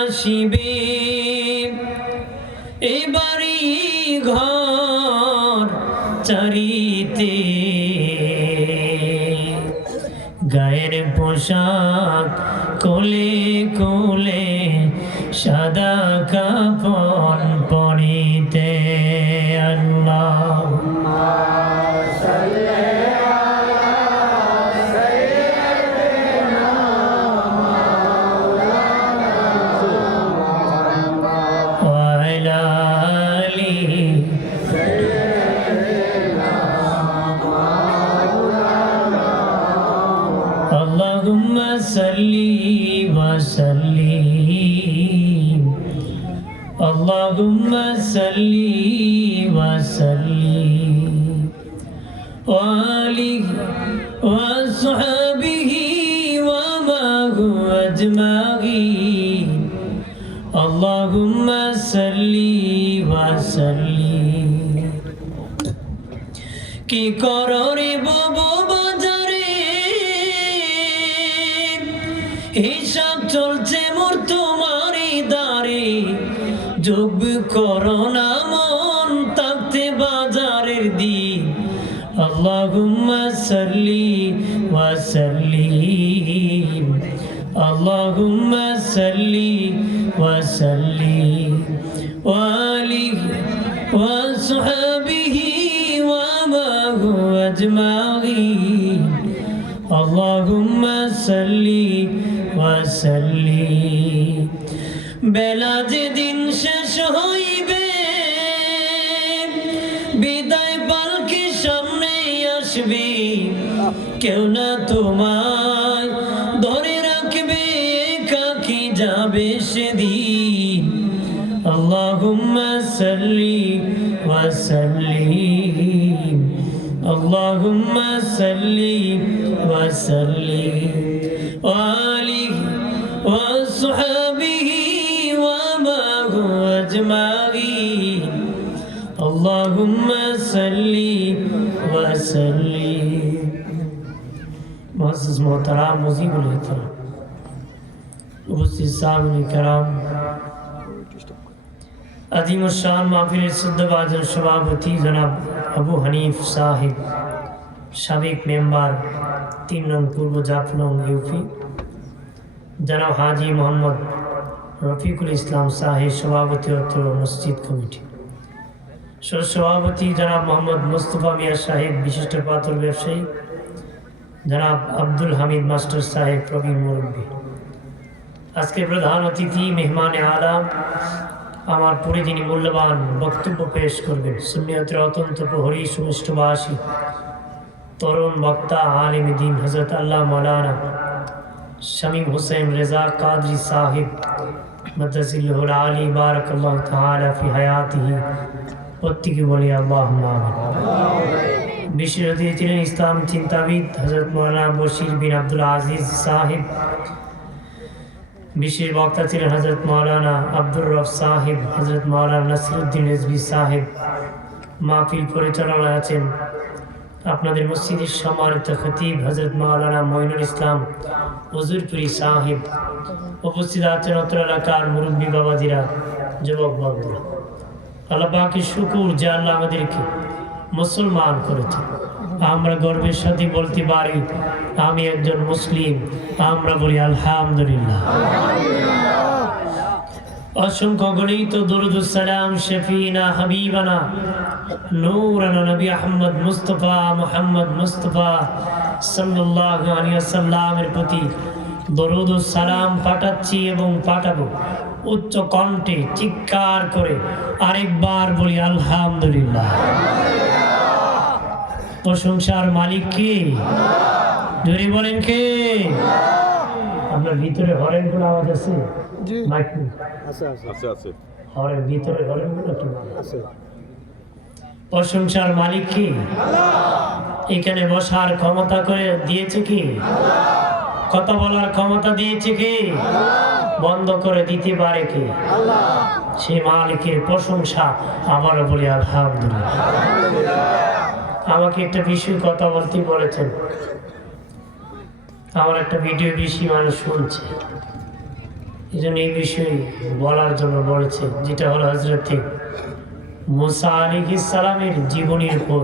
আসিবে এই বাড়ি ঘর চারিতে গায়ের পোশাক কোলে কোলে সাদা কাফন পরিতে আল্লাহুম্মা সাল্লি আলা সাইয়্যিদিনা মাওলানা ওয়া আলা আলিহি সাইয়্যিদিনা মাওলানা আল্লাহুম্মা সাল্লি ওয়া সাল্লিম اللهم صل وسلم وآله وصحبه ومعه أجمعين اللهم صل وسلم কি কররে বাবু বাজারে হিসাব চলছে মোর তোমারই দারে যোগ করোনা মন থাকতে বাজারের দিন আল্লাহুম্মা সাল্লি ওয়া সাল্লিম আল্লাহুম্মা সাল্লি ওয়া সাল্লিম ওয়া আলিহি ওয়া সাহবিহি ওয়া মাহু আজমাইন আল্লাহুম্মা সাল্লি ওয়া সাল্লিম বেলা যেদিন শেষ হইবে বিদায় পালকি সামনে আসবে কেউ না তোমায় ধরে রাখবে কাকি যাবে সেদিন আল্লাহুম্মা সাল্লি ওয়া সাল্লিম আল্লাহুম্মা সাল্লি ওয়া সাল্লিম ওয়া আলিহি ওয়া সাহবিহি أجمعين اللهم صل وسلم معزز محترم مزید الحترام উপস্থিত সাহাবায়ে কেরাম আযীম শান মাহফিলের শ্রদ্ধাভাজন সভাপতি জনাব আবু হানিফ সাহেব সাবেক মেম্বার 3 নং পূর্ব জাফলং ইউপি জনাব হাজী মোহাম্মদ রফিকুল ইসলাম সাহেব সভাপতি অত্র মসজিদ কমিটি সভাপতি জনাব মোহাম্মদ মুস্তফা মিয়া সাহেব বিশিষ্ট পাথর ব্যবসায়ী জনাব আব্দুল হামিদ মাস্টার সাহেব প্রবীণ মুরব্বী আজকে প্রধান অতিথি মেহমান আলাম আমার পরে যিনি মূল্যবান বক্তব্য পেশ করবেন সুন্নিয়তের অত্যন্ত প্রহরী সুমিষ্টভাষী তরুণ বক্তা আলিম দ্বীন হযরত আল্লাহ মাওলানা শামীম হোসেন রেজা কাদরি সাহেব মদজিলুল আলী বারাকাল্লাহু তাআলা ফি হায়াতিহি প্রত্যেকে বলি আল্লাহুম্মা আমিন বিশেষ অতিথি ছিলেন ইসলাম চিন্তাবিদ হযরত মাওলানা বশির বিন আব্দুল আজিজ সাহেব বিশেষ বক্তা ছিলেন হযরত মাওলানা আব্দুর রব সাহেব হযরত মাওলানা নাসিরউদ্দিন রিজভী সাহেব মাহফিল পরিচালনায় আছেন আপনাদের মসজিদের সম্মানিত খতিব হযরত মাওলানা মঈনুল ইসলাম হুজুরপুরি সাহেব উপস্থিত আছেন অত্র এলাকার মুরব্বী বাবাজিরা যুবক বন্ধুরা আল্লাহ পাকের শুকর যে আল্লাহ আমাদেরকে মুসলমান করেছেন আমরা গর্বের সাথে বলতে পারি আমি একজন মুসলিম আমরা বলি আলহামদুলিল্লাহ অসংখ্য গণিত দরুদ ও সালাম শফিনা হাবিবানা নূরানা নবী আহমদ মুস্তাফা মুহাম্মদ মুস্তাফা সাল্লাল্লাহু আলাইহি ওয়াসাল্লামের প্রতি দরুদ ও সালাম পাঠাচ্ছি এবং পাঠাবো উচ্চ কণ্ঠে চিৎকার করে আরেকবার বলি আলহামদুলিল্লাহ প্রশংসার মালিক কে জোরে বলেন কে আপনার ভিতরে হরেন কোন আওয়াজ আছে জি মাইক আছে হরেন ভিতরে হরেন কোন কি আছে প্রশংসার মালিক কে আল্লাহ এখানে বসার ক্ষমতা করে দিয়েছে কি আল্লাহ কথা বলার ক্ষমতা দিয়েছে কি আল্লাহ বন্ধ করে দিতে পারে কি আল্লাহ সেই মালিকের প্রশংসা আবারও বলি আলহামদুলিল্লাহ আমাকে একটা বিষয় কথা বলতে বলেছেন আমার একটা ভিডিও বেশি মানুষ শুনছে এই জন্য এই বিষয়ে বলার জন্য বলেছে, যেটা হলো হজরত মুসা আলাইহিস সালামের জীবনীর উপর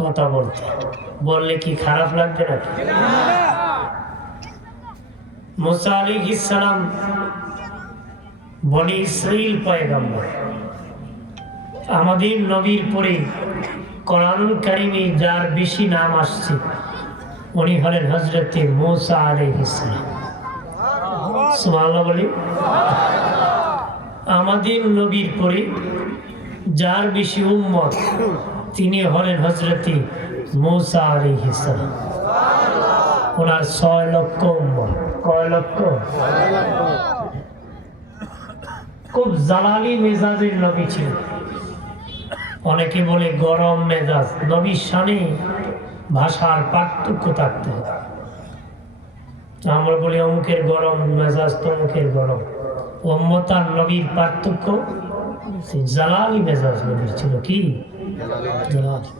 কথা বলতে। বললে কি খারাপ লাগবে নাকি? মুসা আলাইহিস সালাম বনি ইসরাইল পয়গম্বর। আমাদের নবীর পরে কোরআনুল কারিমে যার বেশি নাম আসছে উনি হলেন হযরত মুসা আলাইহিস সালাম। সুবহানাল্লাহ বলি। আমাদের নবীর পরে যার বেশি উম্মত তিনি হলেন হযরত মুসা আলাইহিস সালাম। ওনার 6 লক্ষ উম্মত। কয় লক্ষ? খুব জালালি মেজাজের নবী ছিল। অনেকে বলে গরম মেজাজ। নবীর শানে ভাষার পার্থক্য থাকতে হবে। আমরা বলি অমুকের গরম মেজাজ, তমুকের গরম। উম্মত আর নবীর পার্থক্য জালালি মেজাজ নবীর ছিল। কি জালালি?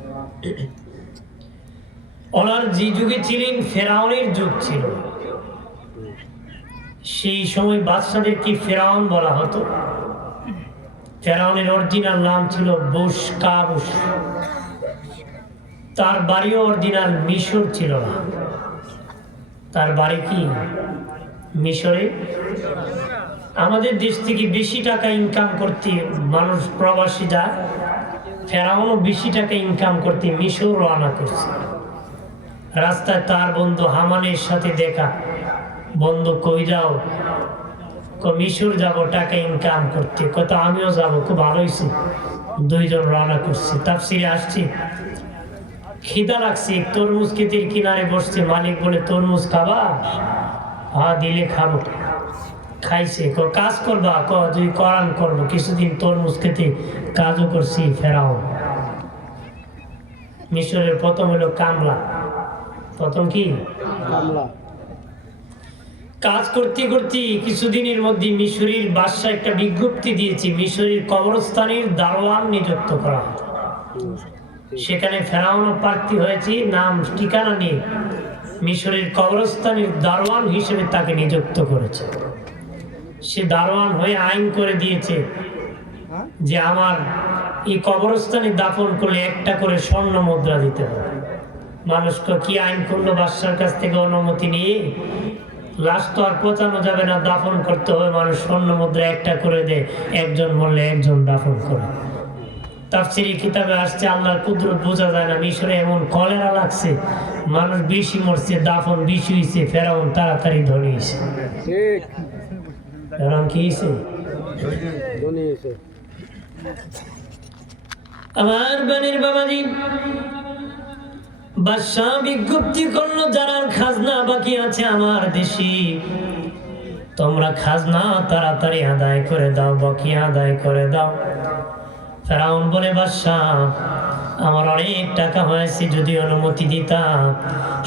ওনার যে যুগে ছিলেন ফেরাউনের যুগ ছিল। সেই সময় বাদশাদের কি ফেরাউন বলা হতো। ফেরাউনের অরিজিনাল নাম ছিল বুশ কাবুস। তার বাড়িও অরিজিনাল মিশর ছিল না। তার বাড়ি কি মিশরে। আমাদের দেশ থেকে বেশি টাকা ইনকাম করতে মানুষ প্রবাসী যায়, ফেরাউনও বেশি টাকা ইনকাম করতে মিশর রওনা করছে। রাস্তায় তার বন্ধু হামানের সাথে দেখা। বন্ধু কই যাও? মিশর যাব টাকা ইনকাম করতে। কত আমিও যাবো, খুব ভালো হয়েছে। দুইজন রওনা করছে। তাফসিরে আসছে খিদা লাগছে, তরমুজ ক্ষেতের কিনারে বসছে। মালিক বলে তরমুজ খাবা? হ্যাঁ দিলে খাবো। খাইছে। কাজ করবা? যদি কোরআন করবো। কিছুদিন তরমুজ খেতে কাজও করছি। ফেরাউন মিশরের প্রথম হলো কামলা। প্রথম কি কামলা। কাজ করতে করতে কিছুদিনের মধ্যে মিশরের বাদশা একটা বিজ্ঞপ্তি দিয়েছে, মিশরের কবরস্থানের দারোয়ান নিযুক্ত করা হবে। সেখানে ফেরাউনও প্রার্থী হয়েছে, নাম ঠিকানা নিয়ে মিশরের কবরস্থানের দারোয়ান হিসেবে তাকে নিযুক্ত করেছে। সে দারোয়ান হয়ে আইন করে দিয়েছে যে আমার এই কবরস্থানে দাফন করলে একটা করে স্বর্ণ মুদ্রা দিতে হবে। মানুষকে কি আইন করলো? বাদশার কাছ থেকে অনুমতি নিয়ে লাশ তো আর পচানো যাবে না, দাফন করতে হবে। মানুষ স্বর্ণ মুদ্রা একটা করে দেয়, একজন মরলে একজন দাফন করে। তাফসীরি কিতাবে আসছে আল্লাহর কুদরত বোঝা যায় না। মিশরে এমন কলেরা লাগছে, মানুষ বেশি মরছে, দাফন বেশি হয়েছে। ফেরাউন তাড়াতাড়ি ধরে হয়েছে। ফেরাউন কি হয়েছে? আমার বানের বাবাজি, বাদশা বিজ্ঞপ্তি করলো যারা খাজনা বাকি আছে আমার দেশে, তোমরা খাজনা তাড়াতাড়ি আদায় করে দাও, বাকি আদায় করে দাও। ফেরাউন বলে বাদশা আমার অনেক টাকা হয়েছে, যদি অনুমতি দিতাম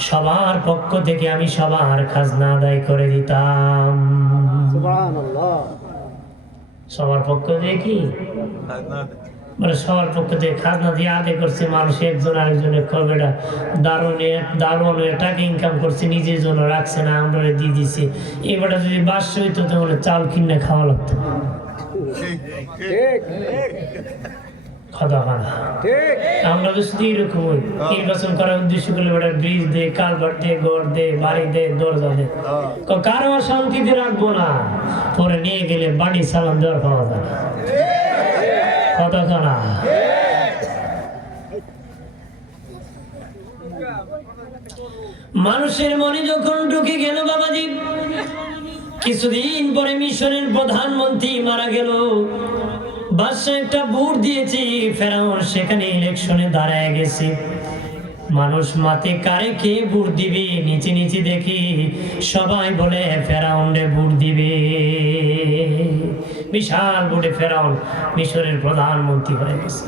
সবার পক্ষ থেকে আমি সবার খাজনা আদায় করে দিতাম। সবার পক্ষ থেকে কি মানে সবার পক্ষ থেকে খাজনা দিয়ে আদায় করছে। মানুষ একজন আরেকজনের করবেটা দারুণ টাকা ইনকাম করছে, নিজের জন্য রাখছে না, আমরা দিয়ে দিচ্ছে। এবারটা যদি বাস হইতো তাহলে চাল কিনে খাওয়া লাগতো। আমরা তো শুধু এরকম নির্বাচন করার উদ্দেশ্য করলে বেটা ব্রিজ দে, কালভার্ট দে, ঘর দে, বাড়ি দে, দরজা দে, কারো শান্তিতে রাখবো না। পরে নিয়ে গেলে বাড়ি সালাম দেওয়ার পাওয়া যায় না। কথা না মানুষের মনে যখন ঢুকে গেল বাবাজি, কিছুদিন পরে মিশরের প্রধানমন্ত্রী মারা গেল। বাদশা একটা ভোট দিয়েছে, ফেরাউন সেখানে ইলেকশনে দাঁড়ায় গেছে। মানুষ মাতে কারে কে ভোট দিবে, নিচে নিচে দেখি সবাই বলে ফেরাউনে ভোট দিবে। বিশাল ভোটে ফেরাউন মিশরের প্রধানমন্ত্রী হয়ে গেছে।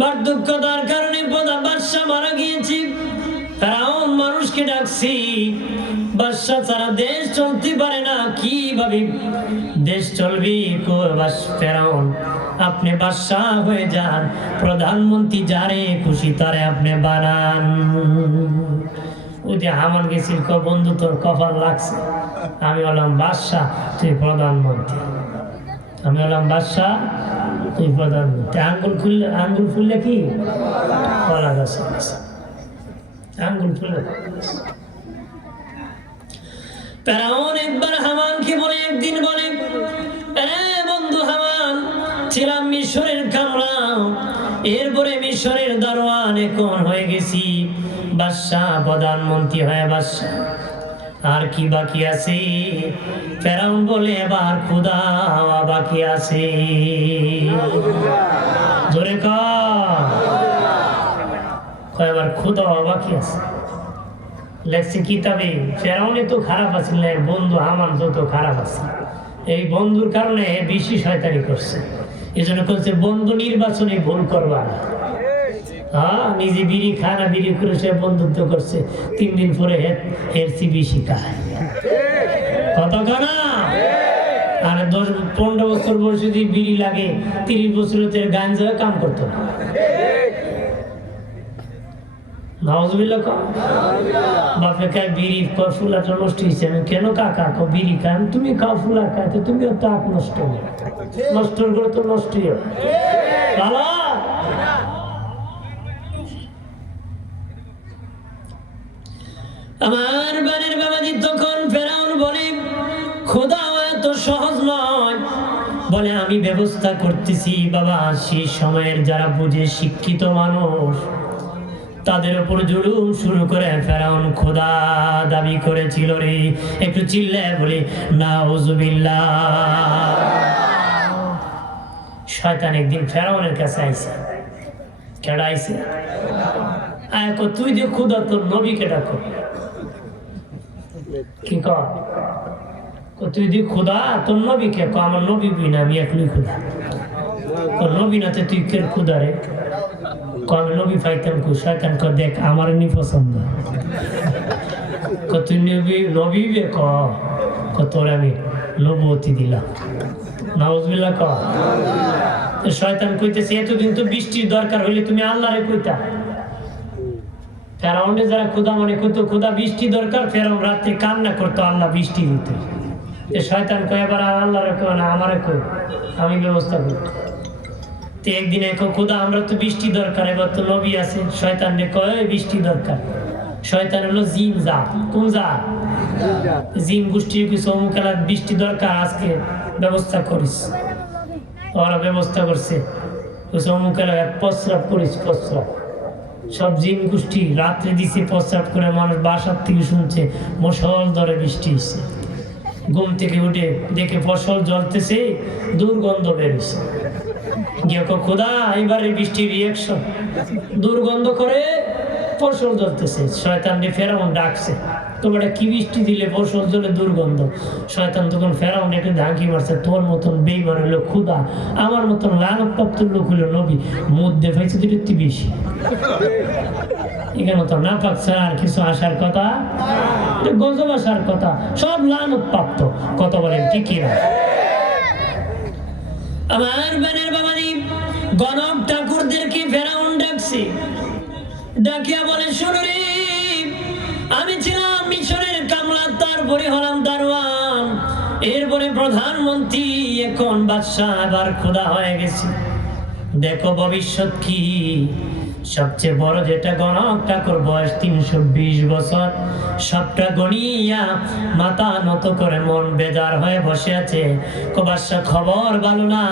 বার্ধক্যতার কারণে বাদশা মারা গিয়েছে। ফেরাউন মানুষকে ডাকছি, বাদশা ছাড়া দেশ চলতে পারে না, কিভাবে দেশ চলবে? ফেরাউন আপনি বাদশাহ হয়ে যান, প্রধানমন্ত্রী যারে খুশি তারে আপনি বানান। ওই যে হামান গেছিল, বন্ধু তোর কপাল লাগছে। আমি হলাম বাদশাহ, তুই প্রধানমন্ত্রী। আমি হলাম বাদশাহ, তুই প্রধানমন্ত্রী। আঙ্গুল ফুললে কি কলা গাছে আঙ্গুল ফুললে। ফেরাউন একবার হামানকে বলে, একদিন বলে, বন্ধু হামান, ছিলাম মিশরের কামরা, এরপরে মিশরের দারোয়ান, এখন হয়ে গেছি বাদশাহ, প্রধানমন্ত্রী হয়ে বাদশাহ, আর কি বাকি আছে? ফেরাউন বলে, এবার খোদা হওয়া বাকি আছে। জোরে কয়বার খোদা হওয়া বাকি আছে। লেখছে কিতাবে, ফেরাউনে তো খারাপ আছে, বন্ধু হামান যত খারাপ আছে, এই বন্ধুর কারণে বেশি শয়তানি করছে। এই জন্য করছে বন্ধু নির্বাচনে ভুল করবা না। হ্যাঁ, নিজে বিড়ি খায় না, বিড়ি করে সে বন্ধুত্ব করছে, 3 দিন পরে হেরছি বেশি খায়। কত খানা? আর 10-15 বছর বয়সে যদি বিড়ি লাগে, 30 বছর গাঞ্জা কাম করতো না। নাউজুবিল্লাহ। বাপে খায় বিড়ি, ফুলাটা নষ্ট হয়েছে। আমি কেন কাকা বিড়ি খান? তুমি খাও ফুলা খাইতে, তুমিও তাক নষ্ট নষ্ট করে তো নষ্টই হয়। ভালো আমার বানের বাবাজি, তখন ফেরাউন বলে, খোদা এত সহজ নয়। বলে, আমি ব্যবস্থা করতেছি বাবা। সেই সময়ের যারা বুঝে শিক্ষিত মানুষ, তাদের উপর জুলুম শুরু করে ফেরাউন খোদা দাবি করেছিল রে। একটু চিল্লায় বলি নাউজুবিল্লাহ। শয়তান একদিন ফেরাউনের কাছে আইছে। কেডা আইছে? তুই যে খোদা, তোর নবীকে ডাকো। কি কর? তুই যে খোদা, তোর নবীকে কো। আমার নবী বুঝি না, আমি এখনই খোদা। তোর নবী নাতে তুই কে খোদা রে? আমি নবী পাইতাম কো। শয়তান কো, দেখ আমার নি পছন্দ। তুই নবী বে ক, তোর আমি নবুয়তি দিলাম। নাউজুবিল্লাহ ক। শয়তান কইতেছে, এতদিন তো বৃষ্টির দরকার হইলে তুমি আল্লাহরে কইতা। ফেরাউনে যারা খোদা মনে করতো, খোদা বৃষ্টি দরকার, ফেরাউন রাত্রে কান্না করতো আল্লাহ বৃষ্টি দিতে। শয়তান কয়, এবার আল্লাহরে কয় না, আমারে কই, আমি ব্যবস্থা করি। একদিন খোদা, আমরা তো বৃষ্টি দরকার, এবার তো নবী আছে। শয়তান রে কয়, বৃষ্টি দরকার। শয়তান হলো জিন জাত। কোন জাত? জিন গোষ্ঠীর কিছু অমুক এলাকায় বৃষ্টি দরকার, আজকে ব্যবস্থা করিস। ওরা ব্যবস্থা করছে, অমুক এলাকায় প্রস্রাব করিস। প্রস্রাব সব জিন গোষ্ঠী রাত্রে দিছে, প্রস্রাব করে মানুষ বাসার থেকে শুনছে মুষল ধরে বৃষ্টি হচ্ছে। ঘুম থেকে উঠে দেখে ফসল জ্বলতেছে, দুর্গন্ধ বেরোছে। গিয়ে খোদা, এবারে বৃষ্টির রিয়াকশন। দুর্গন্ধ করে ফসল জ্বলতেছে। শয়তান ফেরাউন ডাকছে, তোমার কি বৃষ্টি দিলে ফসল জ্বলে দুর্গন্ধ? শয়তান তখন ফেরাউন একটু ধাঁকি মারছে, তোর মতন বেইমান হলো খোদা, আমার মতন লানতপ্রাপ্ত লোক হলো নবী, মধ্যে পাইছে দুটো বেশি। এখানে তো না পাচ্ছে আর কিছু আসার কথা, গজব আসার কথা, সব লানতপ্রাপ্ত। কত বলেন ঠিক কিনা? আমার বানের বাবাজি, গণক ঠাকুরদেরকে ফেরাউন ডাকছে। ডাকিয়া বলে, শোনো রে, আমি ছিলাম মিশরের কামলা, তারপরে হলাম দারোয়ান, এরপরে প্রধানমন্ত্রী, এখন বাদশাহ, আবার খোদা হয়ে গেছি। দেখো ভবিষ্যৎ কি। সবচেয়ে বড় যেটা গণক ঠাকুর, বয়স 320 বছর, সবটা গণিয়া মাথা নত করে মন বেজার হয়ে বসে আছে। বাদশা, খবর ভালো না,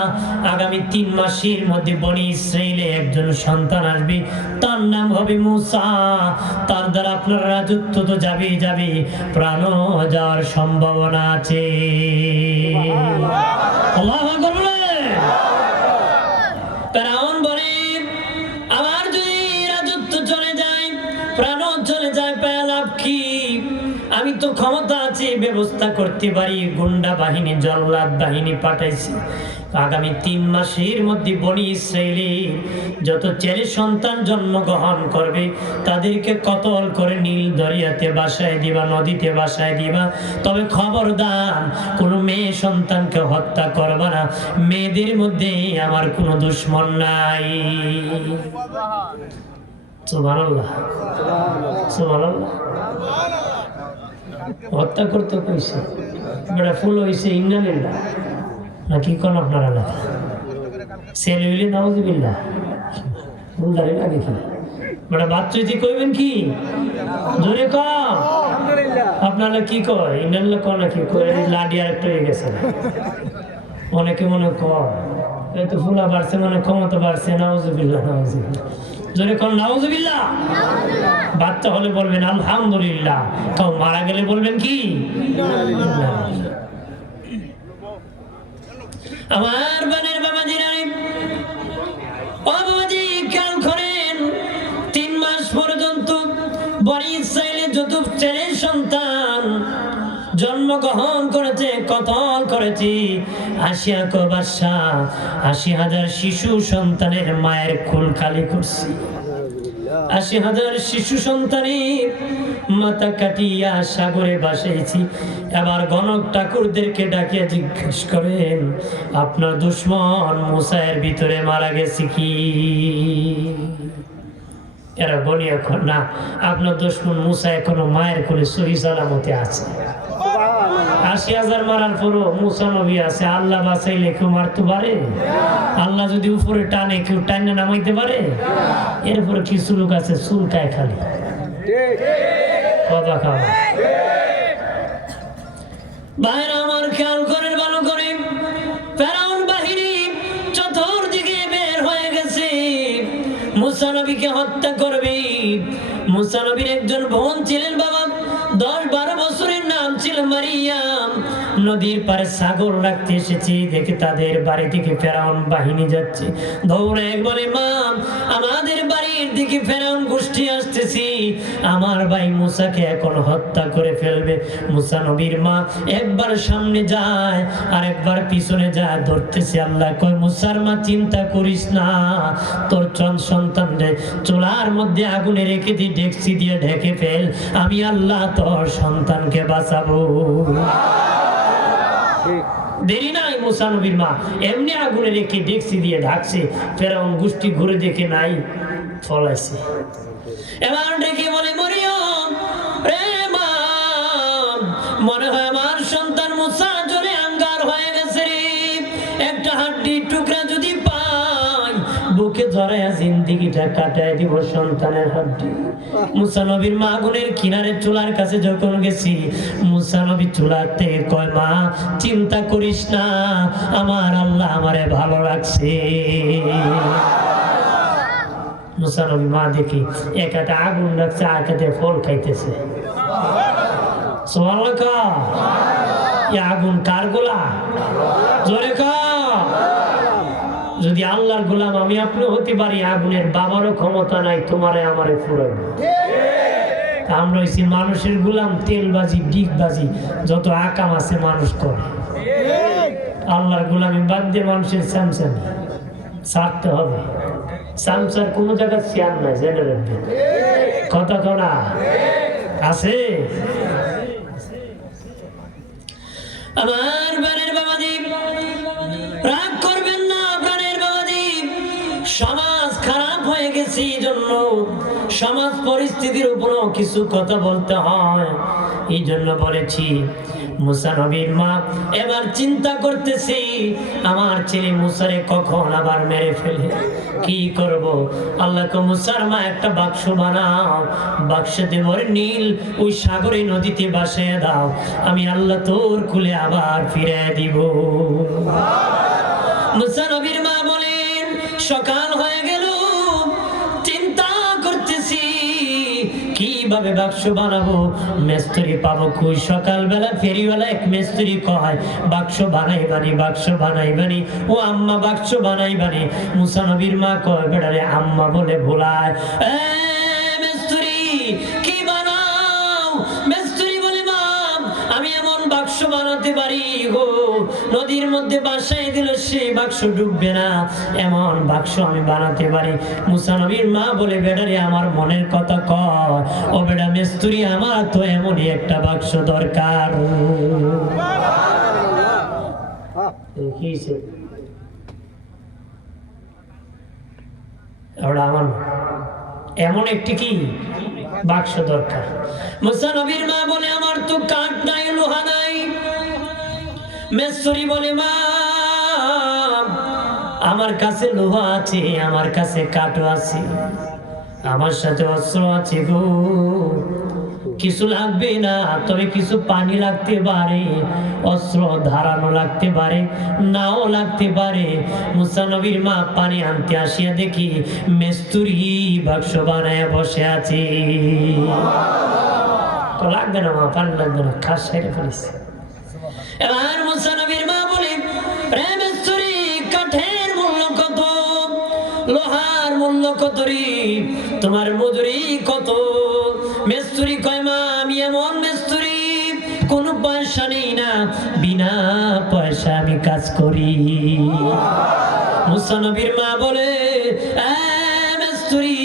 আগামী 3 মাসের মধ্যে বনি ইসরাইলে একজন সন্তান আসবে, তার নাম হবে মুসা। তার দ্বারা আপনার রাজত্ব তো যাবেই যাবে, প্রাণ যাওয়ার সম্ভাবনা আছে। আল্লাহু আকবার বলে। ফেরাউন বলে, আমার যদি রাজত্ব চলে যায়, প্রাণ চলে যায়, পায় লাভ কি? আমি তো ক্ষমতা আছে, ব্যবস্থা করতে পারি। গুন্ডা বাহিনী, জল্লাদ বাহিনী পাঠাইছি। আগামী 3 মাসের মধ্যে বনি ইসরাইলে যত ছেলে সন্তান জন্মগ্রহণ করবে, তাদেরকে কতল করে নীল দরিয়াতে বাসায় দিবা, নদীতে বাসায় দিবা। তবে খবরদার, কোনো মেয়ে সন্তানকে হত্যা করবা না। মেয়েদের মধ্যে আমার কোনো দুশ্মন নাই। সুবহানাল্লাহ, সুবহানাল্লাহ। হত্যা করতে কইছে বেটা ফুল হয়েছে ইন্নালিল্লাহ না কি কোন আপনারা লাগে ছেলে হইলে নাউজুবিল্লাহ ফুলদারি লাগে কি বেটা বাচ্চা হইতে কইবেন কি জোরে কম আপনারা কি কয় ইন্নালিল্লাহ কয় নাকি কয় লাডি আর একটা হয়ে গেছে অনেকে মনে কয় এই তো ফুলা বাড়ছে মানে ক্ষমতা বাড়ছে নাউজুবিল্লাহ নাউজুবিল্লাহ জোরে কোন নাউজুবিল্লাহ বাচ্চা হলে বলবেন আলহামদুলিল্লাহ কেউ মারা গেলে বলবেন কি আমার বোনের বাবাজি ও বাবাজি খেয়াল করেন 3 মাস পর্যন্ত বনি ইসরাইলের যত ছেলে সন্তান জন্মগ্রহণ করেছে কতল করেছি 80,000 শিশু সন্তানের মায়ের কোল খালি করছি 80,000 শিশু সন্তানের মাথা কাটিয়া সাগরে ভাসাইছি। এবার গণক ঠাকুরদেরকে ডাকিয়া জিজ্ঞেস করেন আপনার দুশ্মন মুসায়ের ভিতরে মারা গেছে কি? এরা বলি এখন না আপনার দুশ্মন মুসা এখনো মায়ের কোলে সহি সালামতে আছে। 80,000 মারার পরও মুসা নবী আছে। আল্লাহ বাঁচাইলে কেউ মারতে পারে? আল্লাহ যদি উপরে টানে কেউ টানে নামাইতে পারে? এরপরে কিছু লোক আছে চুলকায় খালি কথা খাওয়া। ভাইরা আমার খেয়াল করেন ভালো করে, ফেরাউন বাহিনী চতুর্দিকে বের হয়ে গেছে মুসা নবীকে হত্যা করবে। মুসা নবীর একজন বোন ছিলেন বাবা 10-12 বছরের নাম ছিল মারিয়াম। নদীর পারে ছাগল রাখতে এসেছি দেখে তাদের বাড়ি থেকে ফেরাউন বাহিনী যাচ্ছে। দৌড়ে একবারে মা আমাদের বাড়ির দিকে ফেরাউন গোষ্ঠী আসতেছি, আমার ভাই মুসাকে এখন হত্যা করে ফেলবে। মুসা নবীর মা একবার সামনে যায় আর একবার পিছনে যায় ধরতেছে। আল্লাহ কয় মুসার মা চিন্তা করিস না, তোর সন্তানদের চুলার মধ্যে আগুনে রেখে দিয়ে ডেকচি দিয়ে ঢেকে ফেল, আমি আল্লাহ তোর সন্তানকে বাঁচাবো। দেরি নাই, মুসা নবীর মা এমনি আগুনে রেখে ডেকচি দিয়ে ঢাকছে। ফেরাউন গোষ্ঠী ঘুরে দেখে নাই, ফলাইছে। এবার ডেকে বলে মরিয়ম রে মা, মনে হয় আমার সন্তান মুসা জোরে আঙ্গার হয়ে গেছে রে, একটা হাড্ডির টুকরা যদি পাই বুকে ধরায়া জিন্দিগিটা কাটায় দিব সন্তানের হাড্ডি। মুসা নবীর মা আগুনের কিনারে চুলার কাছে যখন গেছি, মুসা নবী চুলার থেকে কয় মা চিন্তা করিস না, আমার আল্লাহ আমারে ভালো রাখছে। মুসা নবী মা দেখি এক হাতে আগুন রাখছে আর হাতে ফল খাইতেছে। সুবহানাল্লাহ। আগুন কার গোলা? জোরে কা। যদি আল্লাহর গোলাম আমি আপনি হতে পারি, আগুনের বাবারও ক্ষমতা নাই তোমারে আমারে ফুরাবে। আমরা হইছি মানুষের গোলাম, তেলবাজি ডিগবাজি যত আকাম আছে মানুষ করে। আল্লাহর গোলামি বাদ দিয়ে মানুষের স্যামসামি ছাড়তে হবে। সামসার কোন জায়গায় শেয়ার নাই, জেনে রাখবেন। কথা কনা আছে। আমার প্রাণের বাবাজি রাগ করবেন না, প্রাণের বাবাজি সমাজ খারাপ হয়ে গেছে, এই জন্য সমাজ পরিস্থিতির উপরও কিছু কথা বলতে হয়। এই জন্য বলেছি মুসা নবীর মা এবার চিন্তা করতেছি আমার ছেলে মুসারে কখন আবার মেরে ফেলে, কি করব? আল্লাহকে মুসার মা একটা বাক্স বানাও, বাক্সতে ভরে নীল ওই সাগরে নদীতে ভাসিয়ে দাও, আমি আল্লাহ তোর কুলে আবার ফিরে দিব। মুসা নবীর মা বলেন সকাল হয়ে গেল, চিন্তা করতেছি কিভাবে বাক্স বানাবো, মিস্ত্রি পাবো কই? সকালবেলা ফেরিওয়ালা এক মিস্ত্রি কয় বাক্স বানাইবানি, বাক্স বানাইবানি, ও আম্মা বাক্স বানাইবানি। মুসা নবীর মা কয় বেড়ারে আম্মা বলে ভোলায়, মিস্ত্রি কি বানাও? মিস্ত্রি বলে মা আমি এমন বাক্স বানাতে পারি গো, নদীর মধ্যে বাসায় দিল সেই বাক্স ডুববে না, এমন বাক্স আমি বানাতে পারি। মুসা নবীর মা বলে বেড়ারে আমার মনের কথা কয়, ও বেড়া মিস্ত্রি আমার তো এমনই একটা বাক্স দরকার। আমার এমন একটি কি বাক্স দরকার। মুসা নবীর মা বলে আমার তো কাঠ নাই, লোহা নাই। মেসরি বলে মা আমার কাছে লোহা আছে, আমার কাছে কাঠও আছে, আমার সাথে অস্ত্র আছে গো, কিছু লাগবে না, তবে কিছু পানি লাগতে পারে, অস্ত্র ধারানো লাগতে পারে, নাও লাগতে পারে। মুসা নবীর মা পানি আনতে আসিয়া দেখি মেস্তুরি বাক্স বানায় বসে আছে। তো লাগবে না মা, পানি লাগবে না, খাস সেরে ফেলেছে। এবার মুসা নবীর মা বলে রে মেস্তুরি, কাঠের মূল্য কত, লোহার মূল্য কত রে, তোমার মজুরি কত? মেস্তুরি কয় মা আমি এমন মেস্তুরি কোনো পয়সা নেই না, বিনা পয়সা আমি কাজ করি। মুসা নবীর মা বলে মেস্তুরি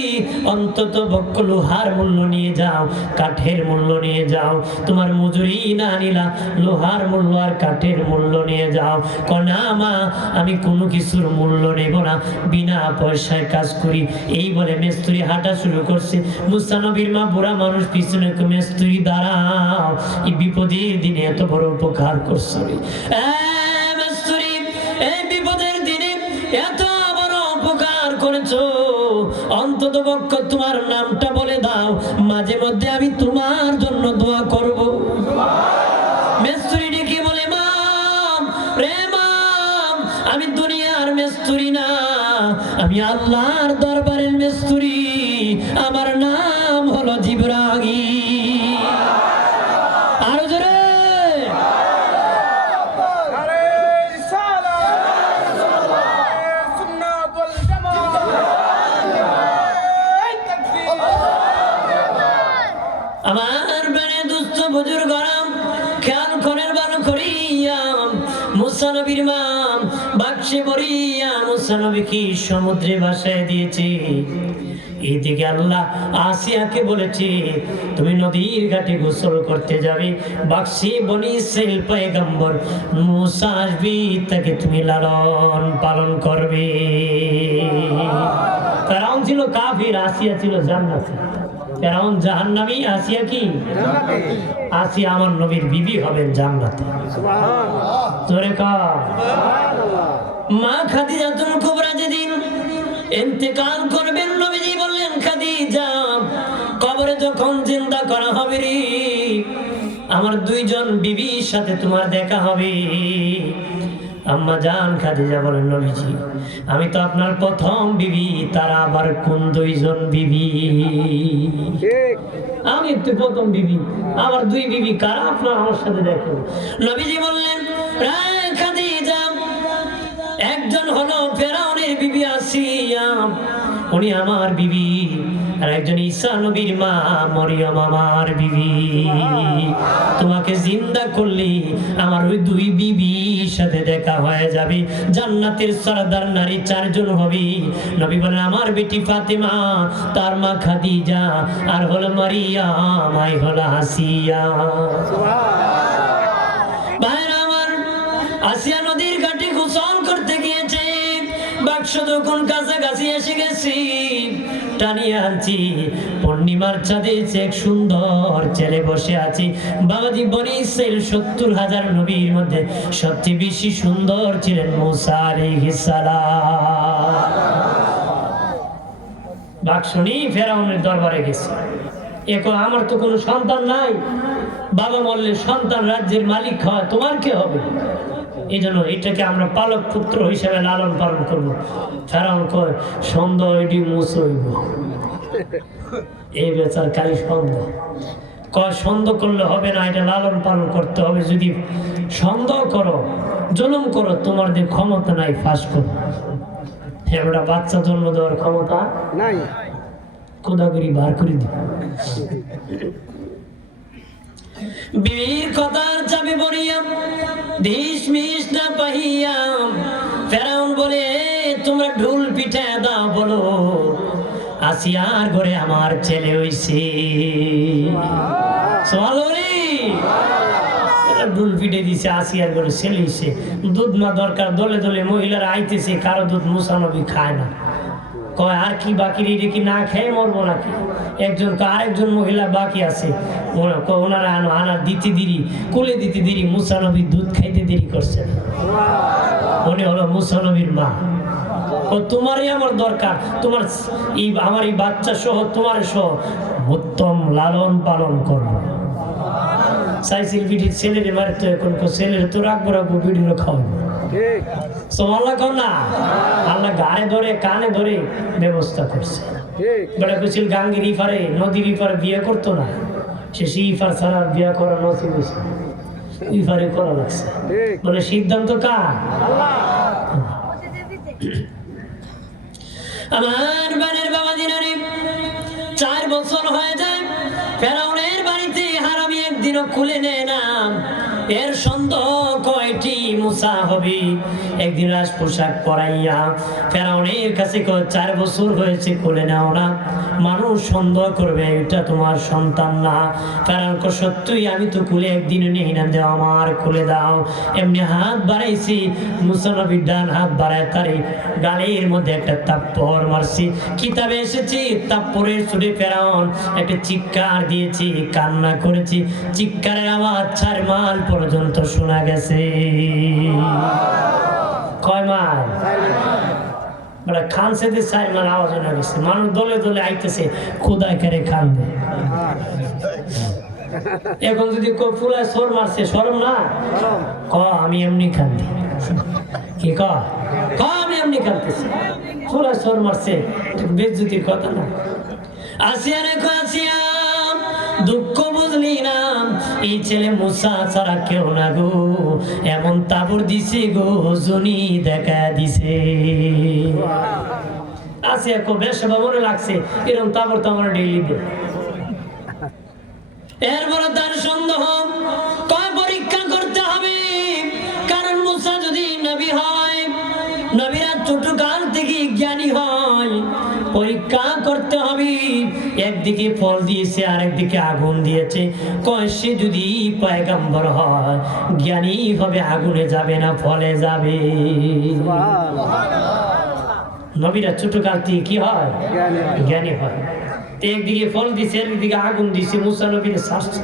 অন্তত পক্ষ লোহার মূল্য নিয়ে যাও, কাঠের মূল্য নিয়ে যাও, তোমার মজুরি না নিলা, লোহার মূল্য আর কাঠের মূল্য নিয়ে যাও। কনা মা আমি কোনো কিছুর মূল্য নেব না, বিনা পয়সায় কাজ করি। এই বলে মেস্তুরি হাঁটা শুরু করছে। মুসা নবীর মা বুড়া মানুষ পিছনে মেস্তুরি দাঁড়াও, এই বিপদের দিনে এত বড় উপকার করছো রে মেস্তুরি, এই বিপদের দিনে এত বড় উপকার করেছো, অন্তত পক্ষ তোমার নামটা বলে দাও, মাঝে মধ্যে আমি তোমার জন্য দোয়া করব। মেস্তুরি ডেকে বলে মাম রে মাম, আমি দুনিয়ার মেস্তুরি না, আমি আল্লাহর দরবারের মেস্তুরি, আমার নাম হলো জিবরাইল। আরো জোরে আমার বেড়ে দুস্থ বুজুর গরম খেয়াল করেন ভালো করিয়া, মুসা নবীর মা বাক্সে ভরিয়া মুসা নবীকে সমুদ্রে ভাসায় দিয়েছে। এদিকে আল্লাহ আসিয়াকে বলেছে তুমি নদীর ঘাটে গোসল করতে যাবে, বাক্সে বনি ইসরাইল পয়গম্বর মুসা আসবে, তাকে তুমি লালন পালন করবে। ফেরাউন ছিল কাফির, আসিয়া ছিল জান্নাতি। ফেরাউন জাহান্নামী, আসিয়া কি আসিয়া আমার নবীর বিবি হবেন জান্নাতে। জোরে কর মা খাদিজাতুল কুবরা যেদিন ইন্তেকাল করবেন, নবীজি বললেন খাদিজা কবরে যখন জিন্দা করা হবে রে, আমার দুইজন বিবির সাথে তোমার দেখা হবে। আম্মা জান খাদিজা বলেন নবীজি আমি তো আপনার প্রথম বিবি, তারা আবার কোন দুইজন বিবি? আমি তো প্রথম বিবি, আমার দুই বিবি কারা, আপনার আমার সাথে দেখো। নবীজি বললেন খাদিজা একজন হলো ফেরাউনের বিবি আসিয়া, উনি আমার বিবি, আর একজন ঈসা নবীর মা মরিয়ম আমার বিবি। তোমাকে জিন্দা করলে আমার ওই দুই বিবির সাথে দেখা হয়ে যাবে, জান্নাতের সরদার নারী চারজন হবে। নবী বলেন আমার বেটি ফাতেমা, তার মা খাদিজা, আর হলো মারিয়াম, আই হলো আসিয়া। ভাইরা আমার, আসিয়া নদীর ঘাটে গোসল করতে গিয়েছে, বাক্স যখন কাছাকাছি এসে গেছি টানিয়ে আনছি, পূর্ণিমার চাঁদে এক সুন্দর ছেলে বসে আছে। বাবাজি বনি ইসরাইল ৭০,০০০ নবীর মধ্যে সবচেয়ে বেশি সুন্দর ছিলেন মুসা আলাইহিস সালাম। বাক্স নিয়ে ফেরাউনের দরবারে গেছে, এখন আমার তো কোনো সন্তান নাই, বাবা মরলে সন্তান রাজ্যের মালিক হয়, তোমার কে হবে? এই জন্য এটাকে আমরা পালক পুত্র হিসেবে লালন পালন করবো। ফেরাউন কয় সন্দেহ এটি মুসইব, এই বেচার কালী সন্দেহ কয় সন্দেহ করলে হবে না, এটা লালন পালন করতে হবে। যদি সন্দেহ করো, জুলুম করো, তোমাদের ক্ষমতা নাই ফাঁস করো। আমরা বাচ্চা জন্ম দেওয়ার ক্ষমতা নাই, কোদাগুড়ি বার করে দিই। বীর কথার চাবি বলিয়া দেশ মিশ না পাহিয়া, ফেরাউন বলে তোমরা ঢোল পিঠা দাও, বলো আসিয়ার ঘরে আমার ছেলে হইছে। ঢোল পিঠে দিছে, আসিয়ার ঘরে ছেলে হইছে। দুধ না দরকার, দলে দলে মহিলারা আইতেছে, কারো দুধ মুসা নবী খায় না। কয় আর কি বাকি রে, কি না খেয়ে মরবো নাকি? একজন তো আরেকজন মহিলা বাকি আছে, ওনারা আনার দিতে দেরি, কোলে দিতে দেরি, মুসা নবী দুধ খাইতে দেরি করছে। উনি হলো মুসা নবীর মা। ও তোমারই আমার দরকার, তোমার আমার এই বাচ্চা সহ তোমার সহ উত্তম লালন পালন করবো। চাইছিল বিটির ছেলের মারতে, এখন ছেলের তো রাখবো বিড়িও খাওয়াবো। আল্লাহ কর না, আল্লাহ গায়ে ধরে কানে ধরে ব্যবস্থা করছে। বেড়া কইছিল গাঙ্গির ইফারে নদীর ইফারে বিয়ে করতো না, সে ইফার ছাড়া বিয়ে করা নসিব হয়েছে, ইফারে করা লাগছে। বলে সিদ্ধান্ত কার? আমার বানের বাবা দিনারে 4 বছর হয়ে যায়, ফেরাউনের বাড়িতে হারামি একদিনও খুলে নেয় না। এর সন্দেহ কয়টি মুসা হবে, একদিন রাজ পোশাক পরাইয়া ফেরাউনের কাছে 4 বছর হয়েছে খুলে নাও না, মানুষ সন্দেহ করবে এটা তোমার সন্তান না। ফেরাউন কো সত্যই আমি তো খুলে একদিনও নেই না, দেও আমার খুলে দাও। এমনি হাত বাড়াইছি, মুসা নবীর ডান হাত বাড়ায় তারে গালের মধ্যে একটা তাপ্পর মারছি। কিতাবে এসেছি তাপ্পরের সুরে ফেরাউন একটা চিৎকার দিয়েছি, কান্না করেছি, চিৎকারের আওয়াজ 4 মাইল পর্যন্ত শোনা গেছে। কয় মাইল? মানে খানছে যে 4 মাইল আওয়াজ শোনা গেছে। মানুষ দলে দলে আইতেছে, খোদায় করে কান্দে। এখন যদি ফুলায় সর মারছে, শরম না? ক আমি এমনি কান্দি। কি ক আমি এমনি কান্দতেছি, ফুলায় সর মারছে, বেজ্জতির কথা না। আসিয়া রে আসিয়া, দুঃখ বুঝলি না, এই ছেলে মুসা ছাড়া কেউ না গো, এমন তাবর দিছে গো, জনি দেখা দিছে। আসিয়া কো বেশ মনে লাগছে, এরকম তাবর তো আমার ডেইলি দে। এরপরে তার সন্দেহ, কয় পরীক্ষা করতে হবে, কারণ মুসা যদি নবী হয়, নবীরা ছোট কাল থেকে জ্ঞানী হয়, পরীক্ষা করতে হবে। একদিকে ফল দিয়েছে, আরেকদিকে আগুন দিয়েছে। কয় সে যদি পয়গম্বর হয়, জ্ঞানী হবে, আগুনে যাবে না ফলে যাবে। নবীরা ছোট কাল থেকে কি হয়? জ্ঞানী হয়। একদিকে ফল দিছে, একদিকে আগুন দিছে। মুসা নবীর শাস্তি,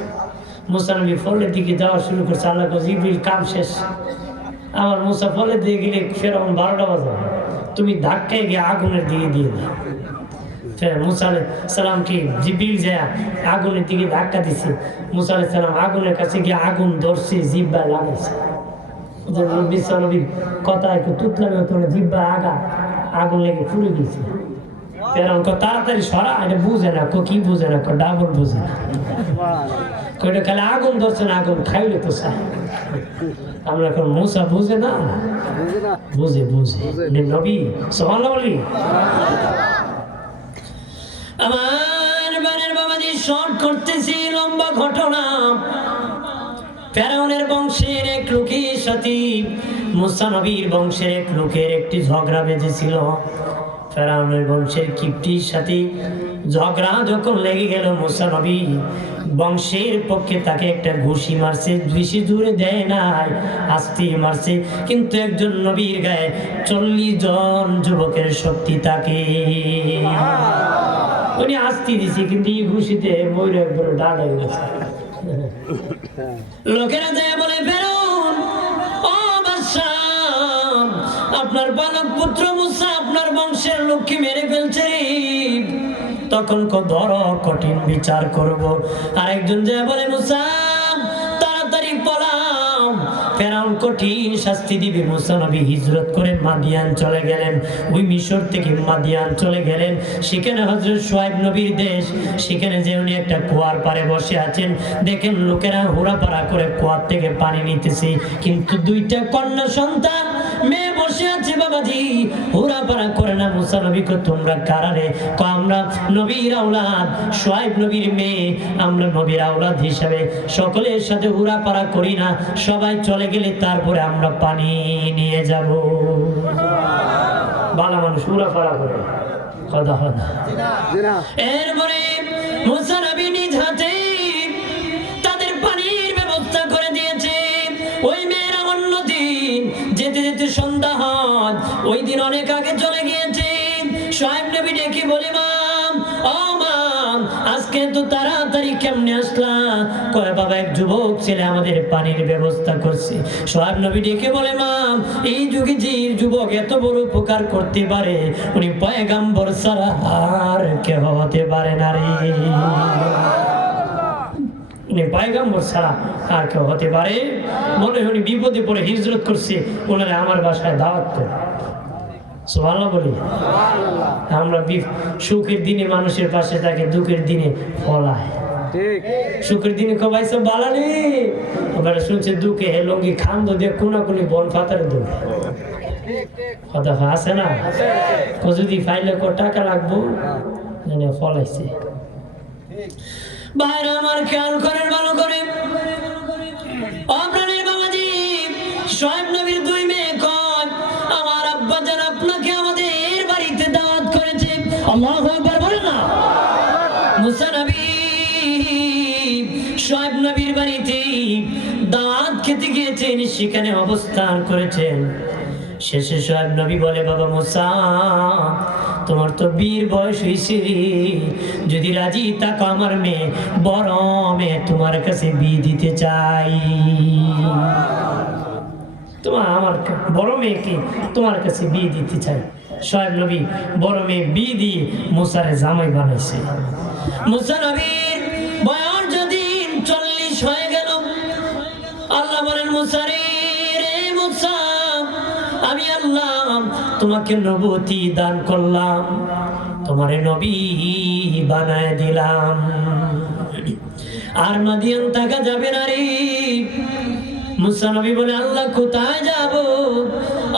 মুসা নবী ফলের দিকে যাওয়া শুরু করছে। আল্লাহ জিবরিল কাম শেষ, আমার মুসা ফলের দিকে গেলে ফেরাউন 12টা বাজে, তুমি ধাক্কায় গিয়ে আগুনের দিকে দিয়ে দাও। মুসা আলাইহিস সালামকে জিবরিল যায় আগুনের দিকে ধাক্কা দিছে। মুসা আলাইহিস সালাম আগুনের কাছে গিয়ে আগুন ধরছে, জিহ্বা লাগাইছে। মুসা নবীর কথা একটু তুতলামে হতো না, জিহ্বা আগা আগুন লেগে ফুলে গেছে। ফেরাউন তাড়াতাড়ি সরা, এটা বুঝে না, কি বুঝে না, ডাবল বুঝে না, কইটা খালি আগুন ধরছে না, আগুন খাইলে তো চাই। আমরা এখন মুসা বুঝে না, বুঝে বুঝে নবী সুবহানাল্লাহ বলি। আমার বানের বাবাজি শর্ট করতেছি, লম্বা ঘটনা। ফেরাউনের বংশের এক লোকের সাথে মুসা নবীর বংশের এক লোকের একটি ঝগড়া বেঁধেছিল। ফেরাউনের বংশের কিপ্টির সাথে ঝগড়া যখন লেগে গেল, মুসা নবী বংশের পক্ষে তাকে একটা ঘুষি মারছে। বেশি দূরে দেয় নাই, আস্তে মারছে, কিন্তু একজন নবীর গায়ে 40 জন যুবকের শক্তি তাকে। উনি আস্তে দিছে, কিন্তু এই ঘুষিতে ময়ূর একবার ডাড় হয়ে গেছে। লোকেরা যায় বলে, ফেরাউন ও বাদশা, আপনার বালক পুত্র মুসা আপনার বংশের লোককে মেরে ফেলছে রে। তখন ধর কঠিন বিচার করব। আরেকজন যায় বলে, মুসা তাড়াতাড়ি পলাও, ফেরাউন কঠিন শাস্তি দিবে। মুসা নবী হিজরত করে মাদিয়ান চলে গেলেন। ওই মিশর থেকে মাদিয়ান চলে গেলেন। সেখানে হযরত শুআয়ব নবীর দেশ। সেখানে যে উনি একটা কুয়ার পাড়ে বসে আছেন, দেখেন লোকেরা হুড়াপাড়া করে কুয়ার থেকে পানি নিতেছে, কিন্তু 2টা কন্যা সন্তান মেয়ে বসে আছে। বাবাজি হুড়াপাড়া করে না। মুসা নবীকে তোমরা কারারে? আমরা নবীর আওলাদ, শুআয়ব নবীর মেয়ে, আমরা নবীর আওলাদ হিসাবে সকলের সাথে হুড়াপাড়া করি না, সবাই চলে গেলে তারপরে আমরা পানি নিয়ে যাব। ভালো মানুষ হুড়াপাড়া করে কথা হয় না। এরপরে মুসা নবী নিজ হাতে তাদের পানির ব্যবস্থা করে দিয়েছে। ওই মেয়েরা অন্য দিন যেতে যেতে সন্ধ্যা হয়, ওই দিন অনেক আগে চলে গিয়েছে। শোয়েব নবী ডেকে বলে মাম, ও মাম, আজকে তো তাড়াতাড়ি কেমনে আসলা? কয় বাবা, এক যুবক ছেলে আমাদের পানির ব্যবস্থা করছে। শোয়েব নবী ডেকে বলে মাম, এই যুগে যে যুবক এত বড় উপকার করতে পারে, উনি পয়গাম্বর ছাড়া আর কেউ হতে পারে না রে। উনি পয়গাম্বর ছাড়া আর কেউ হতে পারে? মনে হয় উনি বিপদে পড়ে হিজরত করছে, ওনারা আমার বাসায় দাওয়াত করে। সুবহানাল্লাহ বলি। আমরা সুখের দিনে মানুষের পাশে থাকে, দুঃখের দিনে ফলায়। সুখের দিনে কবাই সব বালানি, ওরা শুনছে দুঃখে লঙ্গি খান্দ দিয়ে কোনাকুনি বন ফাতারে দৌড়ে। কথা আছে না? যদি ফাইলে টাকা রাখবো ফলাইছে। বাইরে আমার খেয়াল করেন ভালো করে। অপ্রাণের বাবাজি, শোয়েব নবীর দুই মেয়ে কয়, আমার আব্বা জান আপনাকে আমাদের বাড়িতে দাওয়াত করেছে। আল্লাহু আকবার বলেন না। মুসা নবী শোয়েব নবীর বাড়িতে দাওয়াত খেতে গিয়েছেন, সেখানে অবস্থান করেছেন। শেষে শোয়েব নবী বলে, বাবা মুসা, তোমার তো বীর বয়স হয়েছে, যদি রাজি থাকো আমার মেয়ে, বড় মেয়ে তোমার কাছে বিয়ে দিতে চাই। আমার বড় মেয়েকে তোমার কাছে বিয়ে দিতে চাই। শোয়েব নবী বড় মেয়ে বিয়ে দিয়ে মুসারে জামাই বানাইছে। মুসা নবীর বয়স যদি 40 হয়ে গেল, আল্লাহ বলেন, মুসা রে মুসা, আমি আল্লাহ তোমাকে নবুয়তি দান করলাম, তোমারে নবী বানায় দিলাম, আর মাদিয়ান থাকা যাবে না রে। মুসা নবী বলে, আল্লাহ কোথায় যাব?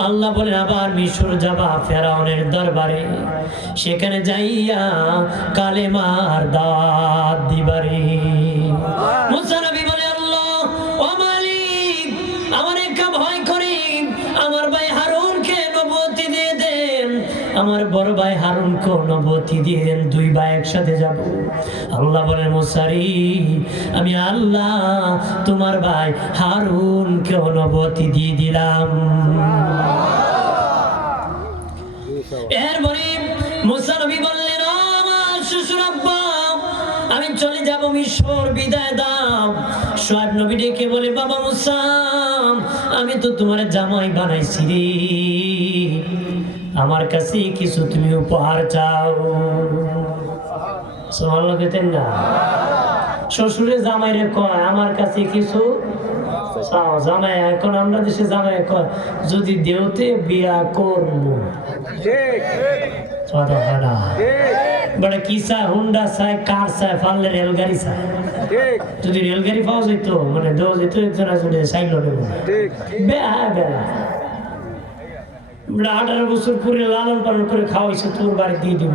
আল্লাহ বলে, আবার মিশর যাবা, ফেরাউনের দরবারে, সেখানে যাইয়া কালেমার দাওয়াত দিবারে। মুসা নবী বলে, আল্লাহ ও মালিক, আমার একটা ভয় করে, আমার ভাই হারুনকে নবুয়তি দিয়ে দেন, আমার বড় ভাই হারুনকে নবুয়তি দিয়ে দেন, দুই ভাই একসাথে যাব। আল্লাহ বলেন, মুসা রে, আমি আল্লাহ তোমার ভাই হারুনকে নবুয়তি দিয়ে দিলাম। এরপরে মুসা নবী বললেন, আমার শ্বশুর আব্বা, আমি চলে যাব মিশর, বিদায় দাও। শোয়েব নবী ডেকে বলে, বাবা মুসা, আমি তো তোমার জামাই বানাইছি রে, আমার কাছে কিছু তুমি উপহার চাও। সুবহানাল্লাহ কইতেন না? শ্বশুরে জামাইরে কয়, আমার কাছে কিছু চাও। জামাই এখন আমরা দেশে জামাই কয়, যদি দেওতে বিয়া করবো। বড় কি চায়, হুন্ডা চায়, কার চায়, পারলে রেলগাড়ি চায়। যদি রেলগাড়ি পাওয়া যেত, মানে দেওয়া যেত, একজন আসলে সাইল নেব। বেয়া বেয়া 18 বছর পরে লালন পালন করে খাওয়াইছে, তোর বাড়ি দিয়ে দিব,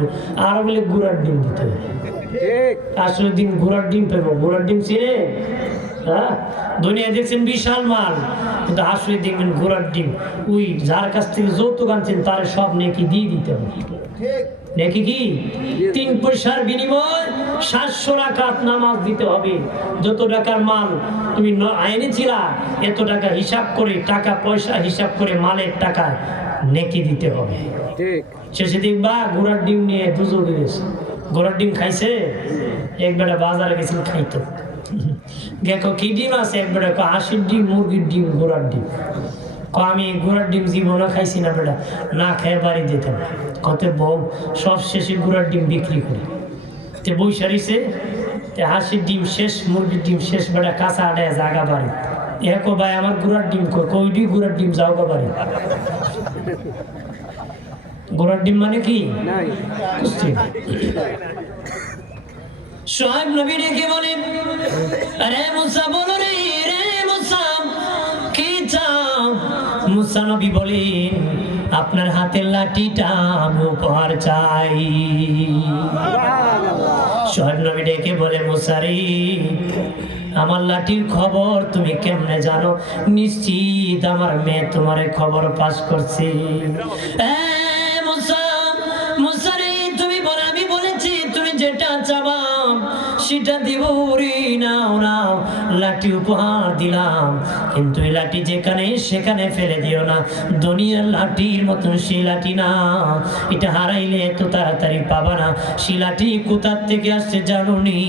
আর বলে গুড়ার ডিম দিতে হবে। আসলে দিন ঘোড়ার ডিম পেবো, ঘোড়ার ডিম চিনে? হ্যাঁ, দুনিয়া দেখছেন বিশাল মাল, কিন্তু আসলে দেখবেন ঘোড়ার ডিম। ওই যার কাছ থেকে যৌতুক আনছেন তার সব নেকি দিয়ে দিতে হবে। নাকি কি 3 পয়সার বিনিময় 700 রাকাত নামাজ দিতে হবে। যত টাকার মাল তুমি আইনেছিলা, এত টাকা হিসাব করে, টাকা পয়সা হিসাব করে মালের টাকা নেকি দিতে হবে। শেষে দেখবা ঘোড়ার ডিম নিয়ে দুজকে গেছে। ঘোড়ার ডিম খাইছে? একবারে বাজারে গেছিল খাইতো, দেখো কি ডিম আছে, একবারে হাঁসির ডিম, মুরগির ডিম, ঘোড়ার ডিম। আমি ঘোড়ার ডিম জীবনে খাইছি না বেটা, না খেয়ে বাড়ি দিতাম। কত বউ সব শেষে ঘোড়ার ডিম বিক্রি করে তে বই সারিছে, হাঁসির ডিম শেষ, মুরগির ডিম শেষ, বেটা কাঁচা আটায় জাগা বাড়ি। একো ভাই আমার ঘোড়ার ডিম কইডি, ঘোড়ার ডিম যাও গা বাড়ি। ঘোড়ার ডিম মানে কি? শোয়েব নবী ডেকে বলে, আরে মুসা বলো রে, রে মুসা কি চাও? মুসা নবী বলেন, আপনার হাতের লাঠিটা আমি উপহার চাই। শোয়েব নবী ডেকে বলে, মুসা রে, আমার লাঠির খবর তুমি কেমনে জানো? নিশ্চিত আমার মেয়ে তোমার খবর পাস করছে। মুসা রে, তুমি বলে, আমি বলেছি তুমি যেটা চাবা সেটা দিব রে। নাও নাও, লাঠি উপহার দিলাম, কিন্তু এই লাঠি যেখানে সেখানে ফেলে দিও না। দুনিয়ার লাঠির মতন সেই লাঠি না, এটা হারাইলে এত তাড়াতাড়ি পাবা না। সেই লাঠি কোথার থেকে আসছে জানুনি?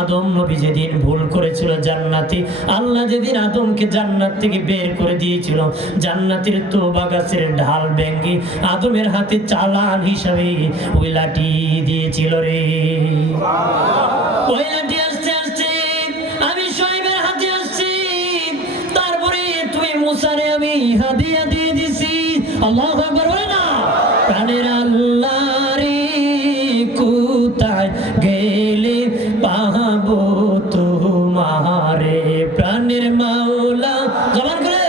আদম নবী যেদিন ভুল করেছিল জান্নাতে, আল্লাহ যেদিন আদমকে জান্নাত থেকে বের করে দিয়েছিল, জান্নাতের তওবা গাছের ঢাল ভেঙে আদমের হাতে চালান হিসাবে ওই লাঠি দিয়েছিল রে। ওই লাঠি আসতে আসতে আমি শোয়েবের হাতে আসছি, তারপরে তুই মুসারে আমি হাদিয়া দিয়ে দিছি। আল্লাহু আকবার বলে না? প্রাণের আল্লাহ রে কোথায় গেলে পাবো তোমারে, প্রাণের মাওলা জবান করে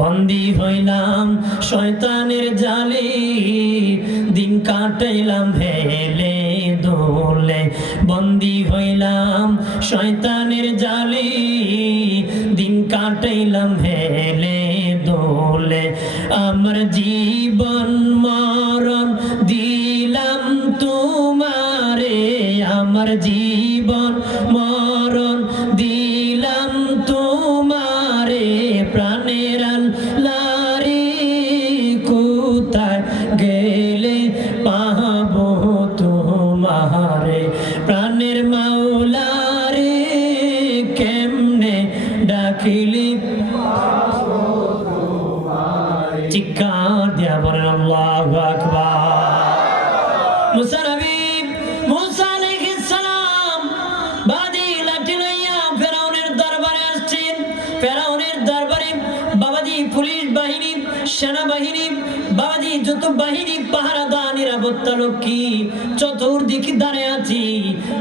বন্দী হইলাম শয়তানের জালে, দিন কাটাইলাম হেলে দোলে। বন্দী হইলাম শয়তানের জালে, দিন কাটাইলাম হেলে দোলে। আমার জীবন মরণ দিলাম তোমারে, আমার জীবন মরণ দিলাম তোমারে, প্রাণের আল্লাহ রে কোথায় গেলে পাবো তোমারে, প্রাণের মাওলা রে কেমনে ডাকিলি চিৎকার দিয়া বলেন আল্লাহু আকবার। মুসা নবী মুসা আলাইহিস সালাম বাদি লাঠি লইয়া ফেরাউনের দরবারে আসছেন। ফেরাউনের দরবারে বাবাজি পুলিশ বাহিনী, সেনাবাহিনী, বাবাজি যত বাহিনী পাহারাদার নিরাপত্তা রক্ষী চতুর্দিকে দাঁড়িয়ে আছি,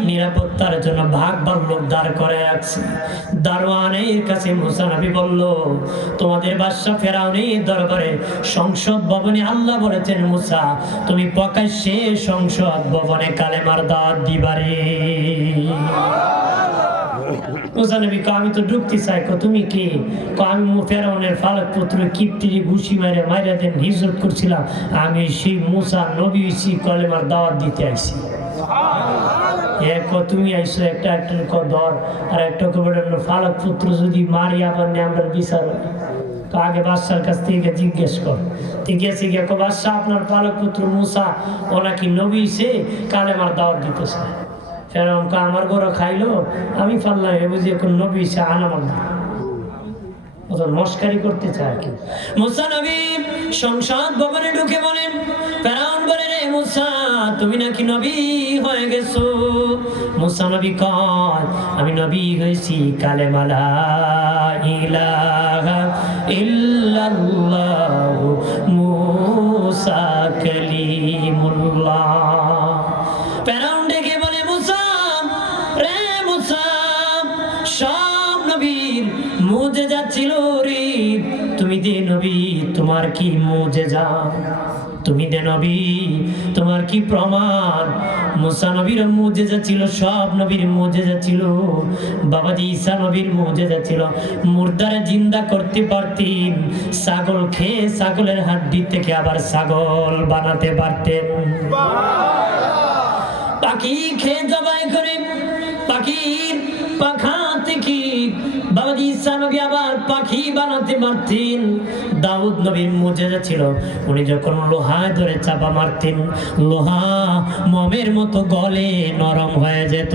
নিরাপত্তার জন্য ভাগ ভাগ লোক দাঁড় করে রাখছি। দারোয়ানের কাছে মুসা নবী বলল, তোমাদের বাদশা ফেরাউনের দরবারে সংসদ ভবনে আল্লাহ বলেছেন মুসা তুমি প্রকাশ্যে সংসদ ভবনে কালেমার দাওয়াত দিবারে। মুসা নবী কয় আমি তো ঢুকতে চাই। তুমি কি? আমি ফেরাউনের ফালাক পুত্র কিপ্তিরি ঘুষি মাইরা দেন হিজরত করছিলাম, আমি সেই মুসা নবী কালেমার দাওয়াত দিতে আইছি। তুমি আইসো একটা একটা ধর, আর একটা ফালাক পুত্র যদি মারি আবার আমরা বিচার আগে বাদশার কাছ থেকে জিজ্ঞেস কর। ঠিক আছে গিয়ে বাদশাহ আপনার পালক পুত্র মুসা ও নাকি নবী সে কালেমার দাওয়াত দিতেছে। ফেরাউন কা আমার গরু খাইলো আমি পারলাম এ বুঝি এখন নবী সে আনামার মস্কারি করতে চায় কি। মুসা নবী সংসদ ভবনে ঢুকে বলেন, ফেরাউন বলে রে মুসা তুমি নাকি নবী হয়ে গেছো। মুসা নবী কয় আমি নবী হয়েছি কালেমা লা ইলাহা ইল্লাল্লাহু মুসা কালিমুল্লাহ। ফেরাউন ডেকে বলে মুসা রে মুসা সব নবীর মুজেজা ছিল রে, তুমি দে নবী তোমার কি মুজেজা, তুমি দে নবী তোমার কি প্রমাণ। মুসা নবীর মুজেজা ছিল, সব নবীর মুজেজা ছিল। বাবাজি ঈসা নবীর মুজেজা ছিল মুর্দারে জিন্দা করতে পারতেন, ছাগল খেয়ে ছাগলের হাড্ডি থেকে আবার ছাগল বানাতে পারতেন, পাখি খেয়ে জবাই করে পাখির পাখা থেকে বাবাজি ঈসা নবী আবার পাখি বানাতে পারতেন। দাউদ নবীর মুজেজা ছিল উনি যখন লোহায় ধরে চাপা মারতেন লোহা মোমের মতো গলে নরম হয়ে যেত।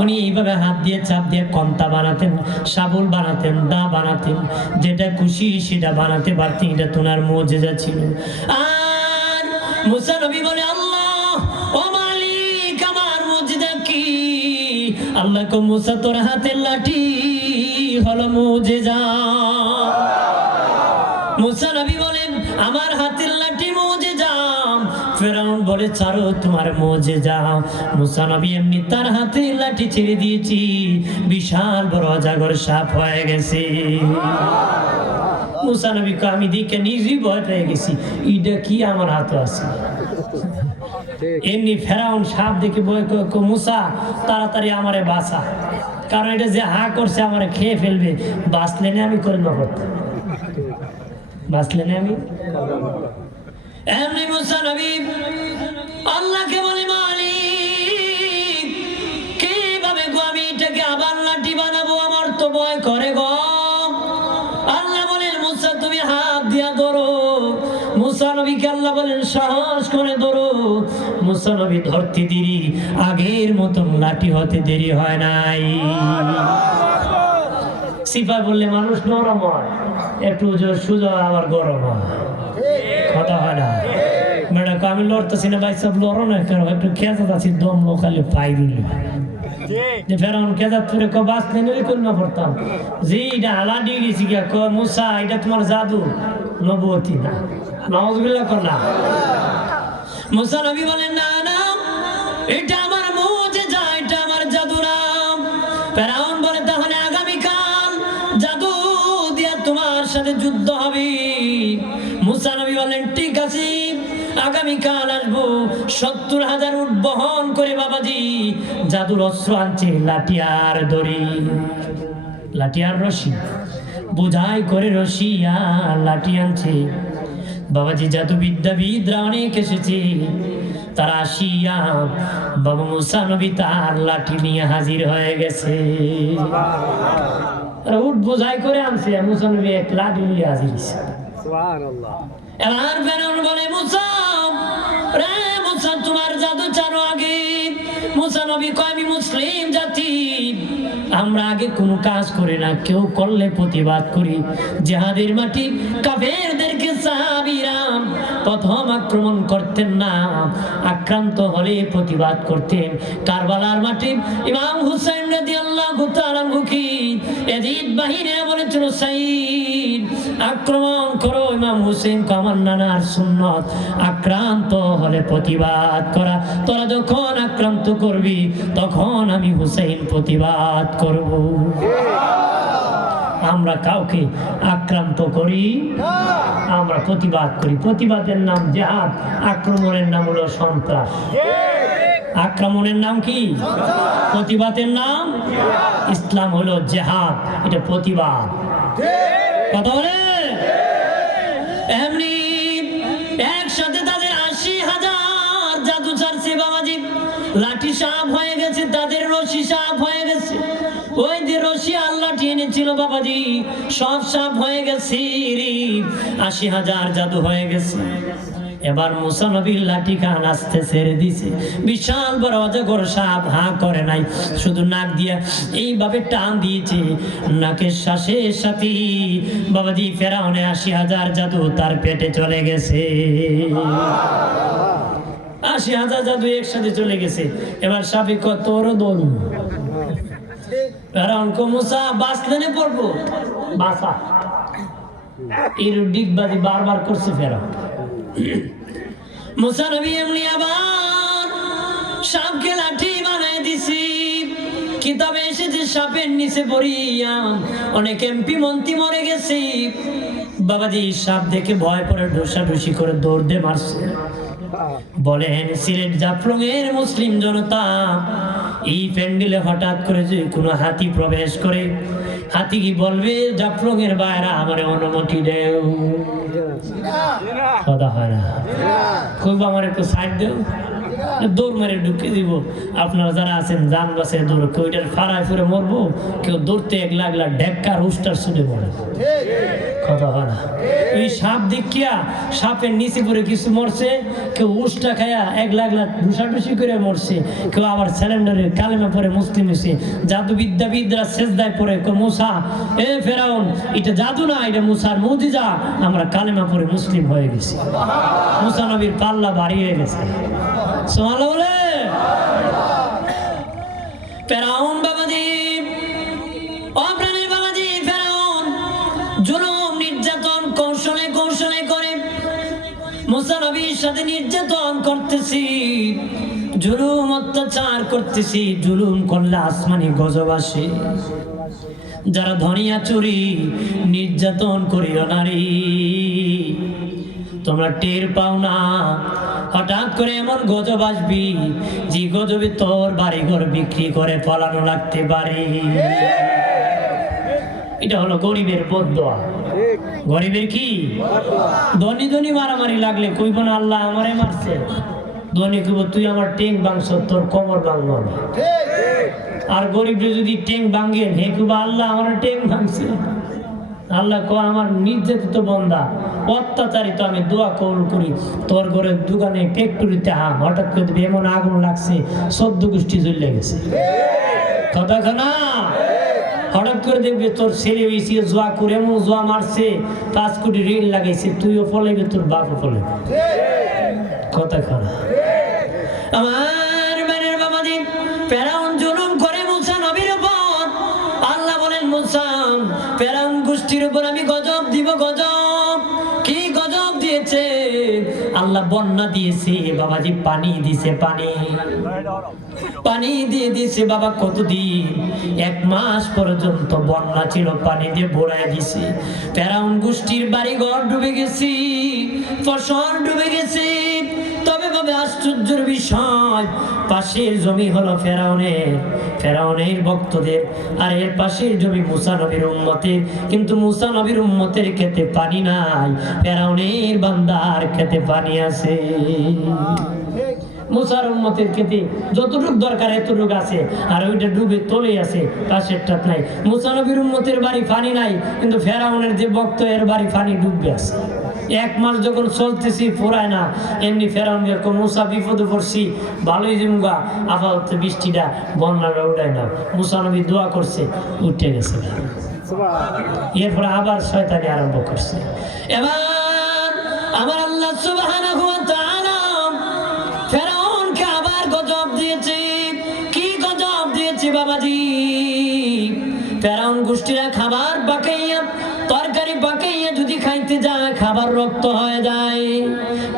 উনি এইভাবে হাত দিয়ে চাপ দিয়ে কন্তা বানাতেন, শাবল বানাতেন, দা বানাতেন, যেটা খুশি সেটা বানাতে পারতেন। এটা তোনার মুজেজা ছিল। আর মুসা নবী বলে আল্লাহ ও মালিক আমার মুজেজা কি? আল্লাহ কো মুসা তোর হাতের লাঠি হলো মুজেজা। মুসা নবী বলেন আমার হাতের লাঠি মুজেজা। ফেরাউন বলে ছাড়ো তোমার মুজেজা। মুসা নবী এমনি তার হাতের লাঠি ছেড়ে দিয়েছি, বিশাল বড় অজাগর সাপ হয়ে গেছে। মুসা নবী কো আমি দেখে নিজেই ভয় পেয়ে গেছি, এটা কি আমার হাতে আছে। এমনি ফেরাউন সাপ দেখে বই মুসা তাড়াতাড়ি আমারে বাঁচা, কারণ এটা যে হা করছে আমারে খেয়ে ফেলবে, বাঁচলে না আমি কলমা করতাম, বাঁচলে না আমি। এমনি মুসা নবী আল্লাহকে বলে, মালিক কিভাবে গো আমি এটাকে আবার লাঠি বানাবো, আমার তো ভয় করে গো। আল্লাহ বলেন, মুসা তুমি হাত দিয়া ধরো। মুসা নবীকে আল্লাহ বলেন, সাহস করে ধরো। মুসা নবী ধরতে দেরি, আগের মতন লাঠি হতে দেরি হয় নাই। সিপাই বললে মানুষ নরম হয়, একটু সুজা আবার গরম হয়, কথা হয় না। ম্যাডাম আমি লড়তেছি না ভাই, সব লড়ো না কেন, একটু খেয়াল আছি, দম খালি পাই রইল যে ফেরাউন কেজাত করে ক বাস নেই কন্যা পড়তাম যে এটা আলা দিয়ে গেছি গিয়া ক মুসা এটা তোমার জাদু নবুয়তি না, নাউযুবিল্লাহ কর না। মুসা নবী বলেন, না না এটা আমার মুজিজা, এটা আমার জাদু না। ফেরাউন বলে, তাহলে আগামীকাল জাদু দিয়া তোমার সাথে যুদ্ধ হবে। মুসা নবী বলেন, ঠিক আছে আগামীকাল আসবো। 70,000 উট বহন করে বাবাজি জাদুর অস্ত্র আনছে, লাঠি আর দড়ি, লাঠি আর রশি, বোঝাই করে রশি আর লাঠি আনছে। বাবাজি জাদুবিদ্যাবিদরা অনেক এসেছে, তারা আসিয়া বাবা মুসা নবী তার লাঠি নিয়ে হাজির হয়ে গেছে। উট বোঝাই করে আনছে, মুসা নবী এক লাঠি নিয়ে হাজির হয়েছে। এবার ফেরাউন বলে, মুসা রে মুসা তোমার জাদু চারো আগে। মুসা নবী কয়, আমি মুসলিম জাতি, আমরা আগে কোনো কাজ করি না, কেউ করলে প্রতিবাদ করি। জিহাদের মাটি কাফেরদেরকে সাহাবীরা প্রথম আক্রমণ করতেন না, আক্রান্ত হলে প্রতিবাদ করতেন। কারবালার মাটি ইমাম হুসাইন রাদিয়াল্লাহু তাআলা আনহুকে ইয়াজিদ বাহিনী বলেছিল, সাইদ আক্রমণ করো। ইমাম হুসাইন আমার নানার সুন্নত, আক্রান্ত হলে প্রতিবাদ করা, তোরা যখন আক্রান্ত করবি তখন আমি হুসাইন প্রতিবাদ করব। আমরা কাউকে আক্রান্ত করি, আমরা প্রতিবাদ করি। প্রতিবাদের নাম জিহাদ, আক্রমণের নাম হলো সন্ত্রাস। আক্রমণের নাম কি? প্রতিবাদের নাম ইসলাম হলো জিহাদ, এটা প্রতিবাদ। কথা বলে এমনি একসাথে তাদের 80,000 জাদু ছাড়ছে বাবাজি, লাঠি সাপ হয়ে গেছে, তাদের রশি সাপ হয়ে গেছে। ওই যে রশি আল্লাহ টেনেছিল বাবাজি সব সাপ হয়ে গেছে, 80,000 জাদু হয়ে গেছে। এবার মুসা নবীর লাঠি খান আস্তে ছেড়ে দিছে, বিশাল বড় অজগর সাপ হা করে নাই, শুধু নাক দিয়া এইভাবে টান দিয়েছে। নাকের শ্বাসের সাথে বাবাজি ফেরাউনে 80,000 জাদু তার পেটে চলে গেছে। 80,000 জাদু একসাথে চলে গেছে। এবার সাপে কত দৌড়, ফেরাউন কো মুসা বাঁচলেনে পড়বো, বাঁচা। এর ডিগবাজি বারবার করছে ফেরাউন। মুসা নবী এমনি আবার সাপকে লাঠি বানায় দিছি। কিতাবে এসেছে সাপের নিচে পড়িয়া অনেক এমপি মন্ত্রী মরে গেছে। বাবাজি সাপ দেখে ভয় করে ঢোসাঢুসি করে দৌড় দিয়ে মারছে। বলেন সিলেট জাফলং এর মুসলিম জনতা, এই প্যান্ডেলে হঠাৎ করে যে কোনো হাতি প্রবেশ করে, হাতি কি বলবে জাফলং এর বাইরা আমার অনুমতি দেও? কথা হয় না, খুব আমার একটু সাইড দেও, দৌড় মেরে ঢুকে দিব। আপনারা যারা আছেন যান বাসে দৌড়, কেউ এটার ফাড়ায় ফিরে মরবো, কেউ দৌড়তে এক লাগলা ঢেক্কার উস্টার শুনে মরে। কথা হয় না, ওই সাপ দেখিয়া সাপের নিচে পরে কিছু মরছে, কেউ উষ্টা খায়া এক লাগলা ঢুসাঢুসি করে মরছে, কেউ আবার সিলিন্ডারের কালেমা পরে মুসলিম হয়েছে। জাদুবিদ্যাবিদরা সেজদায় পড়ে মুসা এ ফেরাউন এটা জাদু না, এটা মুসার মুজিজা, আমরা কালেমা পরে মুসলিম হয়ে গেছি। মুসা নবীর পাল্লা বাড়িয়ে গেছে। সুবহানাল্লাহ বলে ফেরাউন বাবাজি, অপ্রাণের বাবাজি ফেরাউন জুলুম নির্যাতন কৌশলে কৌশলে করে মুসা নবীর সাথে নির্যাতন করতেছি, জুলুম অত্যাচার করতেছি। জুলুম করলে আসমানি গজব আসে। যারা ধনিয়া চুরি নির্যাতন করিও নারী, তোমরা টের পাও না, হঠাৎ করে এমন গজব আসবি যে গজবে তোর বাড়িঘর বিক্রি করে ফলানো লাগতে পারে। এটা হলো গরিবের বদদোয়া। গরিবের কি? ধনী ধনী মারামারি লাগলে কইব না আল্লাহ আমারে মারছে, ধনী কইব তুই আমার টেং ভাঙছ, তোর কোমর ভাঙবো না। আর গরিব যদি টেং ভাঙেন হে কইব আল্লাহ আমার টেং ভাঙছে। আল্লাহ কো আমার নির্যাতিত বন্দা অত্যাচারিত, আমি দোয়া কবুল করি তোর ঘরের দোকানে ফ্যাক্টরিতে হঠাৎ করে দিবি এমন আগুন লাগছে 14 গোষ্ঠী জ্বলে গেছে। কথা খানা হঠাৎ করে দেখবি তোর ছেলে হয়েছে জোয়া করে এমন জোয়া মারছে 5 কোটি ঋণ লাগাইছে, তুইও ফলাইবে তোর বাপও ফলাইবে। কথা খানা আমার মানের বাবাজি ফেরাউন জুলুম করে মুসা নবীর উপর। আল্লাহ বলেন মুসা ফেরাউন গোষ্ঠীর উপর আমি গজব দিব। গজব কি গজব দিয়েছে আল্লাহ? বন্যা দিয়েছে বাবাজি, পানি দিয়েছে, পানি দিয়ে দিয়েছে বাবা। কতদিন? 1 মাস পর্যন্ত বন্যা ছিল, পানি দিয়ে ভরায় দিছে। ফেরাউন গোষ্ঠীর বাড়ি ঘর ডুবে গেছে, ফসল ডুবে গেছে। তবে বাবা আশ্চর্যের বিষয়, পাশের জমি হলো ফেরাউনের ভক্তদের, আর এর পাশের জমি মুসা নবীর উম্মতের। কিন্তু মুসা নবীর উম্মতের খেতে পানি নাই, ফেরাউনের বান্দার খেতে পানি আছে। মুসার উম্মতের খেতে যতটুক দরকার এতটুক আছে, আর ওইটা ডুবে তলে আছে, পাশেরটা নাই। মুসা নবীর উম্মতের বাড়ি পানি নাই, কিন্তু ফেরাউনের যে ভক্ত এর বাড়ি পানি ডুবে আছে। 1 মাস যখন চলতেছি ফুরায় না, এমনি ফেরাউন মুসা বিপদে পড়ছি, ভালোই জিমুগা আপাতত বৃষ্টিটা বন্যাটা উঠায় না। মুসা নবী দোয়া করছে, উঠে গেছে। এরপরে আবার শয়তানি আরম্ভ করছে। এবার আমার আল্লাহ সুবহানাহু ওয়া তাআলা ফেরাউনকে আবার গজব দিয়েছে। কি গজব দিয়েছে বাবাজি? ফেরাউন গোষ্ঠীরা খাবার বাকাইয়া, তরকারি বাকাইয়া যদি খাইতে যায়, খাবার রক্ত হয়ে যায়,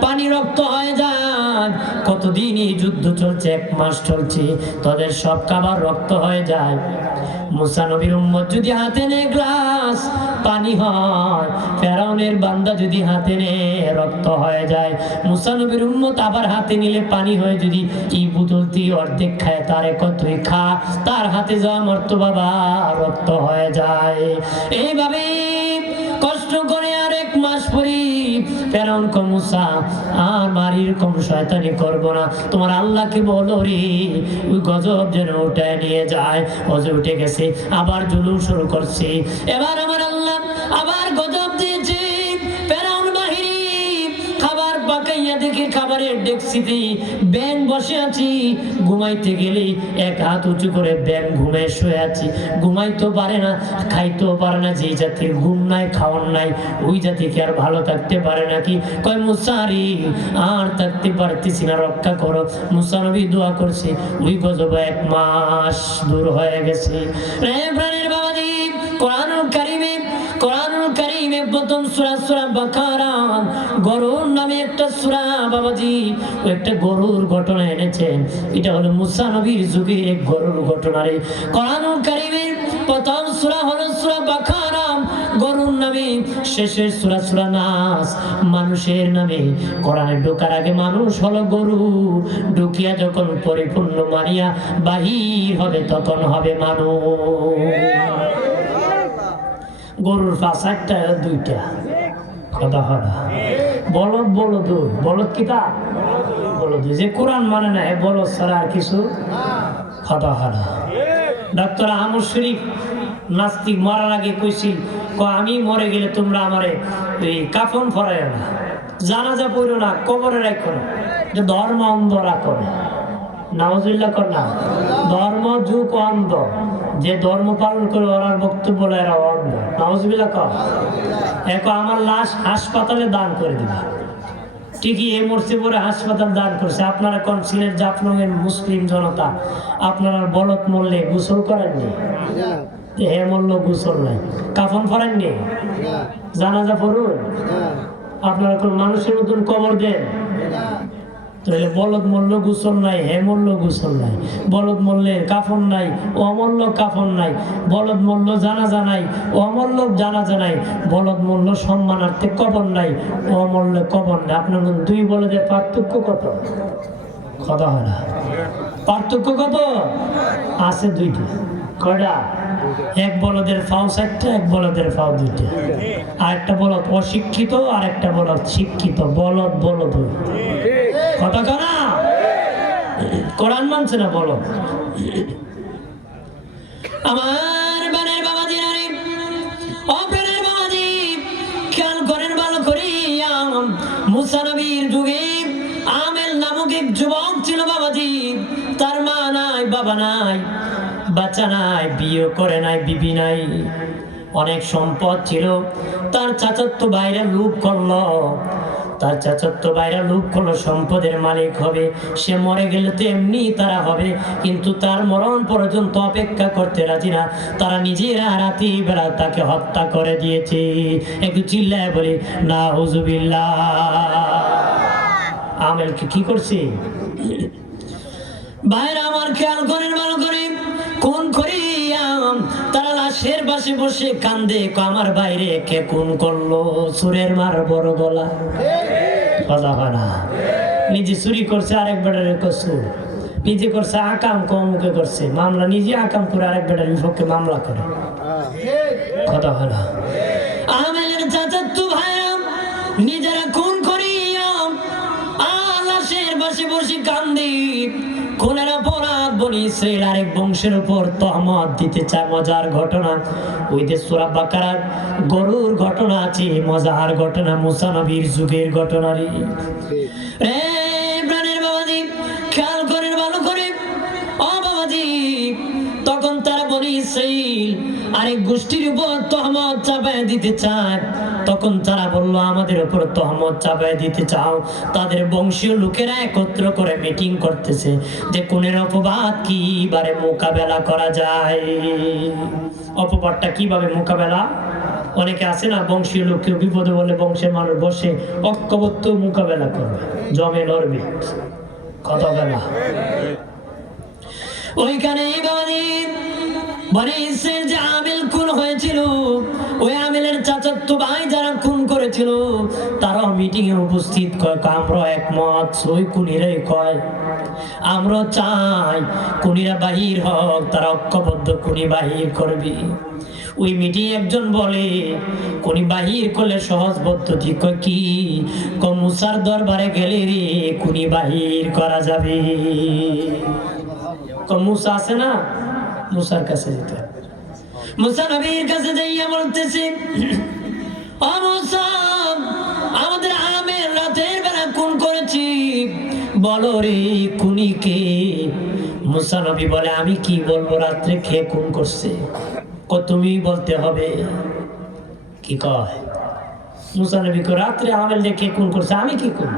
পানি রক্ত হয়ে যায়। কতদিন এই যুদ্ধ চলছে? 1 মাস চলছে, তাদের সব খাবার রক্ত হয়ে যায়। মুসা নবীর উম্মত যদি হাতে নে গ্লাস পানি হয়, ফেরাউনের বান্দা যদি হাতে নে রক্ত হয়ে যায়। মুসা নবীর উম্মত আবার হাতে নিলে পানি হয়। যদি এই বোতলটি অর্ধেক খায়, তার একত্রে খা, তার হাতে যাওয়া মর্ত বাবা রক্ত হয়ে যায়। এইভাবে কষ্ট করে আর 1 মাস পরে ফেরাউন কো মুসা আর মারির কম শয়তানি করবো না, তোমার আল্লাহকে বলো রে ওই গজব যেন উঠায় নিয়ে যায়। গজব উঠে গেছে, আবার জুলুম শুরু করছে। এবার আমার আল্লাহ আবার গজব দিয়েছে। ফেরাউন বাহিনী খাবার পাকাইয়া দেখে খাবারের ডেকচিতে ব্যাঙ বসে আছি, ঘুমাইতে গেলে 1 হাত উঁচু করে ব্যাঙ ঘুমায় শুয়ে আছি। ঘুমাইতেও পারে না, খাইতেও পারে না। যেই জাতির ঘুম নাই, খাওয়ার নাই, ওই জাতি কি আর ভালো থাকতে পারে নাকি? কয় মুসা রে আর থাকতে পারতেছি না, রক্ষা করো। মুসা নবী দোয়া করছে, ওই গজব 1 মাস দূর হয়ে গেছে। রে প্রাণের বাবাজি, কোরআনুল কারীমে প্রথম সূরা বাকারা গরুর নামে একটা সূরা বাবাজি, একটা গরুর ঘটনা এনেছেন। এটা হলো মুসা নবীর যুগের এক গরুর ঘটনা রে। কোরআনুল কারীমের প্রথম সূরা হলো সূরা বাকারা গরুর নামে, শেষের সূরা নাস মানুষের নামে। কোরআনে ঢোকার আগে মানুষ হলো গরু, ঢুকিয়া যখন পরিপূর্ণ মারিয়া বাহির হবে তখন হবে মানুষ। গরুর পা 4টা 2টা, কথা হয় না। বলদ বলদ কিতা বলদ, যে কোরআন মানে না বলদ ছাড়া আর কিছু কথা হয় না। ডক্টর আহমদ শরীফ নাস্তিক মরার আগে কইছিল, আমি মরে গেলে তোমরা আমারে এই কাফন পরায় না, জানাজা পড়ো না, কবরে রাখো না, ধর্ম অন্ধ রাখো না। নাউজুবিল্লাহ কর না, ধর্ম যুগ অন্ধ, যে ধর্ম পালন করে ওরার বক্তব্য এরা অন্ধ। নাউজুবিল্লাহ কর। এখন আমার লাশ হাসপাতালে দান করে দিবা, ঠিকই এ মরছে পরে হাসপাতাল দান করছে। আপনারা কোন সিলেট জাফলংয়ের মুসলিম জনতা, আপনারা বলদ মরলে গোসল করেননি? হে মরল গোসল নাই, কাফন পরাননি, জানাজা পড়ুন। আপনারা কোন মানুষের মতন কবর দেন? তাহলে বলদ মরল গোসল নাই, হে মরল গোসল নাই। বলদ মরলে কাফন নাই, অমরল কাফন নাই। বলদ মরল জানাজা নাই, অমরল জানাজা নাই। বলদ মরল সম্মানার্থে কবর নাই, অমরল কবর নাই। আপনার 2 বলদের পার্থক্য কত? কথা হয় না। পার্থক্য কত আছে? 2টা। কয়টা? এক বলদের ফাও 4টা, এক বলদের ফাও 2টা। আর একটা বলদ অশিক্ষিত, আর একটা বলদ শিক্ষিত। বলদ বলদ কথা কনা কোরআন মানছে না বলদ। আমার বানের বাবাজি নারী ও প্রাণের বাবাজি, খেয়াল করেন ভালো করে। মুসা নবীর যুগে আমেল নামক এক যুবক ছিল বাবাজি। তার মা নাই, বাবা নাই, বাচ্চা নাই, বিয়ে করে নাই, বিবি নাই, অনেক সম্পদ ছিল। তার চাচাতো ভাইরা লোভ করলো, তার চাচাতো ভাইরা লোভ করলো সম্পদের মালিক হবে। সে মরে গেলে তো এমনি তারা হবে, কিন্তু তার মরণ পর্যন্ত অপেক্ষা করতে রাজি না। তারা নিজেরা রাতি বেলা তাকে হত্যা করে দিয়েছে। একটু চিল্লায় বলি নাউজুবিল্লাহ। আমেলকে কি করছে? ভাইরা আমার খেয়াল করেন ভালো করে। কোন করিয়া তারা লাশের পাশে বসে কান্দে, আমার বাইরে কে কোন করলো? সুরের মার বড় গলা কথা হয় না। নিজে চুরি করছে, আরেক বেটারে করছে, নিজে করছে আকাম, কমুকে করছে মামলা, নিজে আকাম করে আরেক বেটার বিপক্ষে মামলা করে কথা হয় না। আমেলের চাচাতো ভাইরা নিজেরা খুন করিয়া লাশের পাশে বসে কান্দে। খুনের অপরাধ বনি ইসরাইল আরেক বংশের উপর তহমত দিতে চায়। মজার ঘটনা, ওই যে সূরা বাকারার গরুর ঘটনা আছে, মজার ঘটনা, মুসা নবীর যুগের ঘটনা রে প্রাণের বাবাজি। খেয়াল করেন ভালো করে ও বাবাজি। তখন তারা বনি ইসরাইল আরেক গোষ্ঠীর উপর তহমত চাপায় দিতে চায়। তখন তারা বলল, আমাদের উপর তহমত চাপায় দিতে চাও? তাদের বংশীয় লোকেরা একত্র করে মিটিং করতেছে যে কোনের অপবাদ কিভাবে মোকাবেলা করা যায়। অপবাদটা কিভাবে মোকাবেলা? অনেকে আছে না, বংশীয় লোক কেউ বিপদে বলে বংশের মানুষ বসে ঐক্যবদ্ধ মোকাবেলা করবে, জমে লড়বে কথা বলা। ওইখানে বনি ইসরাইল যে আমেল খুন হয়েছিল, ওই আমেলের চাচাতো ভাই যারা খুন করেছিল তারা মিটিং এ উপস্থিত। কয় আমরা একমত, ওই খুনিরাই কয় আমরা চাই খুনিরা বাহির হোক, তারা ঐক্যবদ্ধ খুনি বাহির করবি। ওই মিটিং একজন বলে খুনি বাহির করলে সহজ পদ্ধতি। কয় কি? মুসার দরবারে গেলে রে খুনি বাহির করা যাবে। মুসা আছে না, মুসার কাছে যেতে। মুসা নবীর কাছে যাইয়া বলতেছে, ও মুসা, আমাদের আমের রাতের বেলা খুন করেছি, বলো রে খুনি কে? মুসা নবী বলে, আমি কি বলবো, রাত্রে খেয়ে খুন করছে। তুমি বলতে হবে। কি কয় মুসা নবী? রাত্রে আমেল দেখে খুন করছে, আমি কি করব?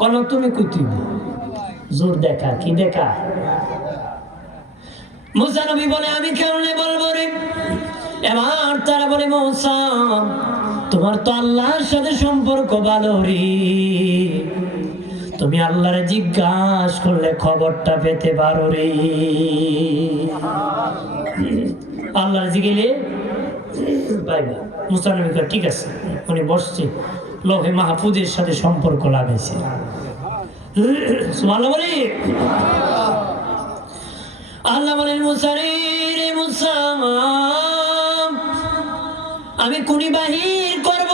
কোন তুমি কই? তুই জোর দেখা, কি দেখা? মুসা নবী বলে, আমি কেমনে বলবো রে? এবার তারা বলে, মুসা তোমার তো আল্লাহর সাথে সম্পর্ক ভালো রে, তুমি আল্লাহরে জিজ্ঞাসা করলে খবরটা পেতে পারো রে। আল্লাহর জিগেলে পাইবে। মুসা নবী কয়, ঠিক আছে। উনি বসছে, লোহে মাহফুজের সাথে সম্পর্ক লাগাইছে। সুবহানাল্লাহ বলে। আল্লাহ বলেন, মুসা রে মুসা, আমি খুনি বাহির করব,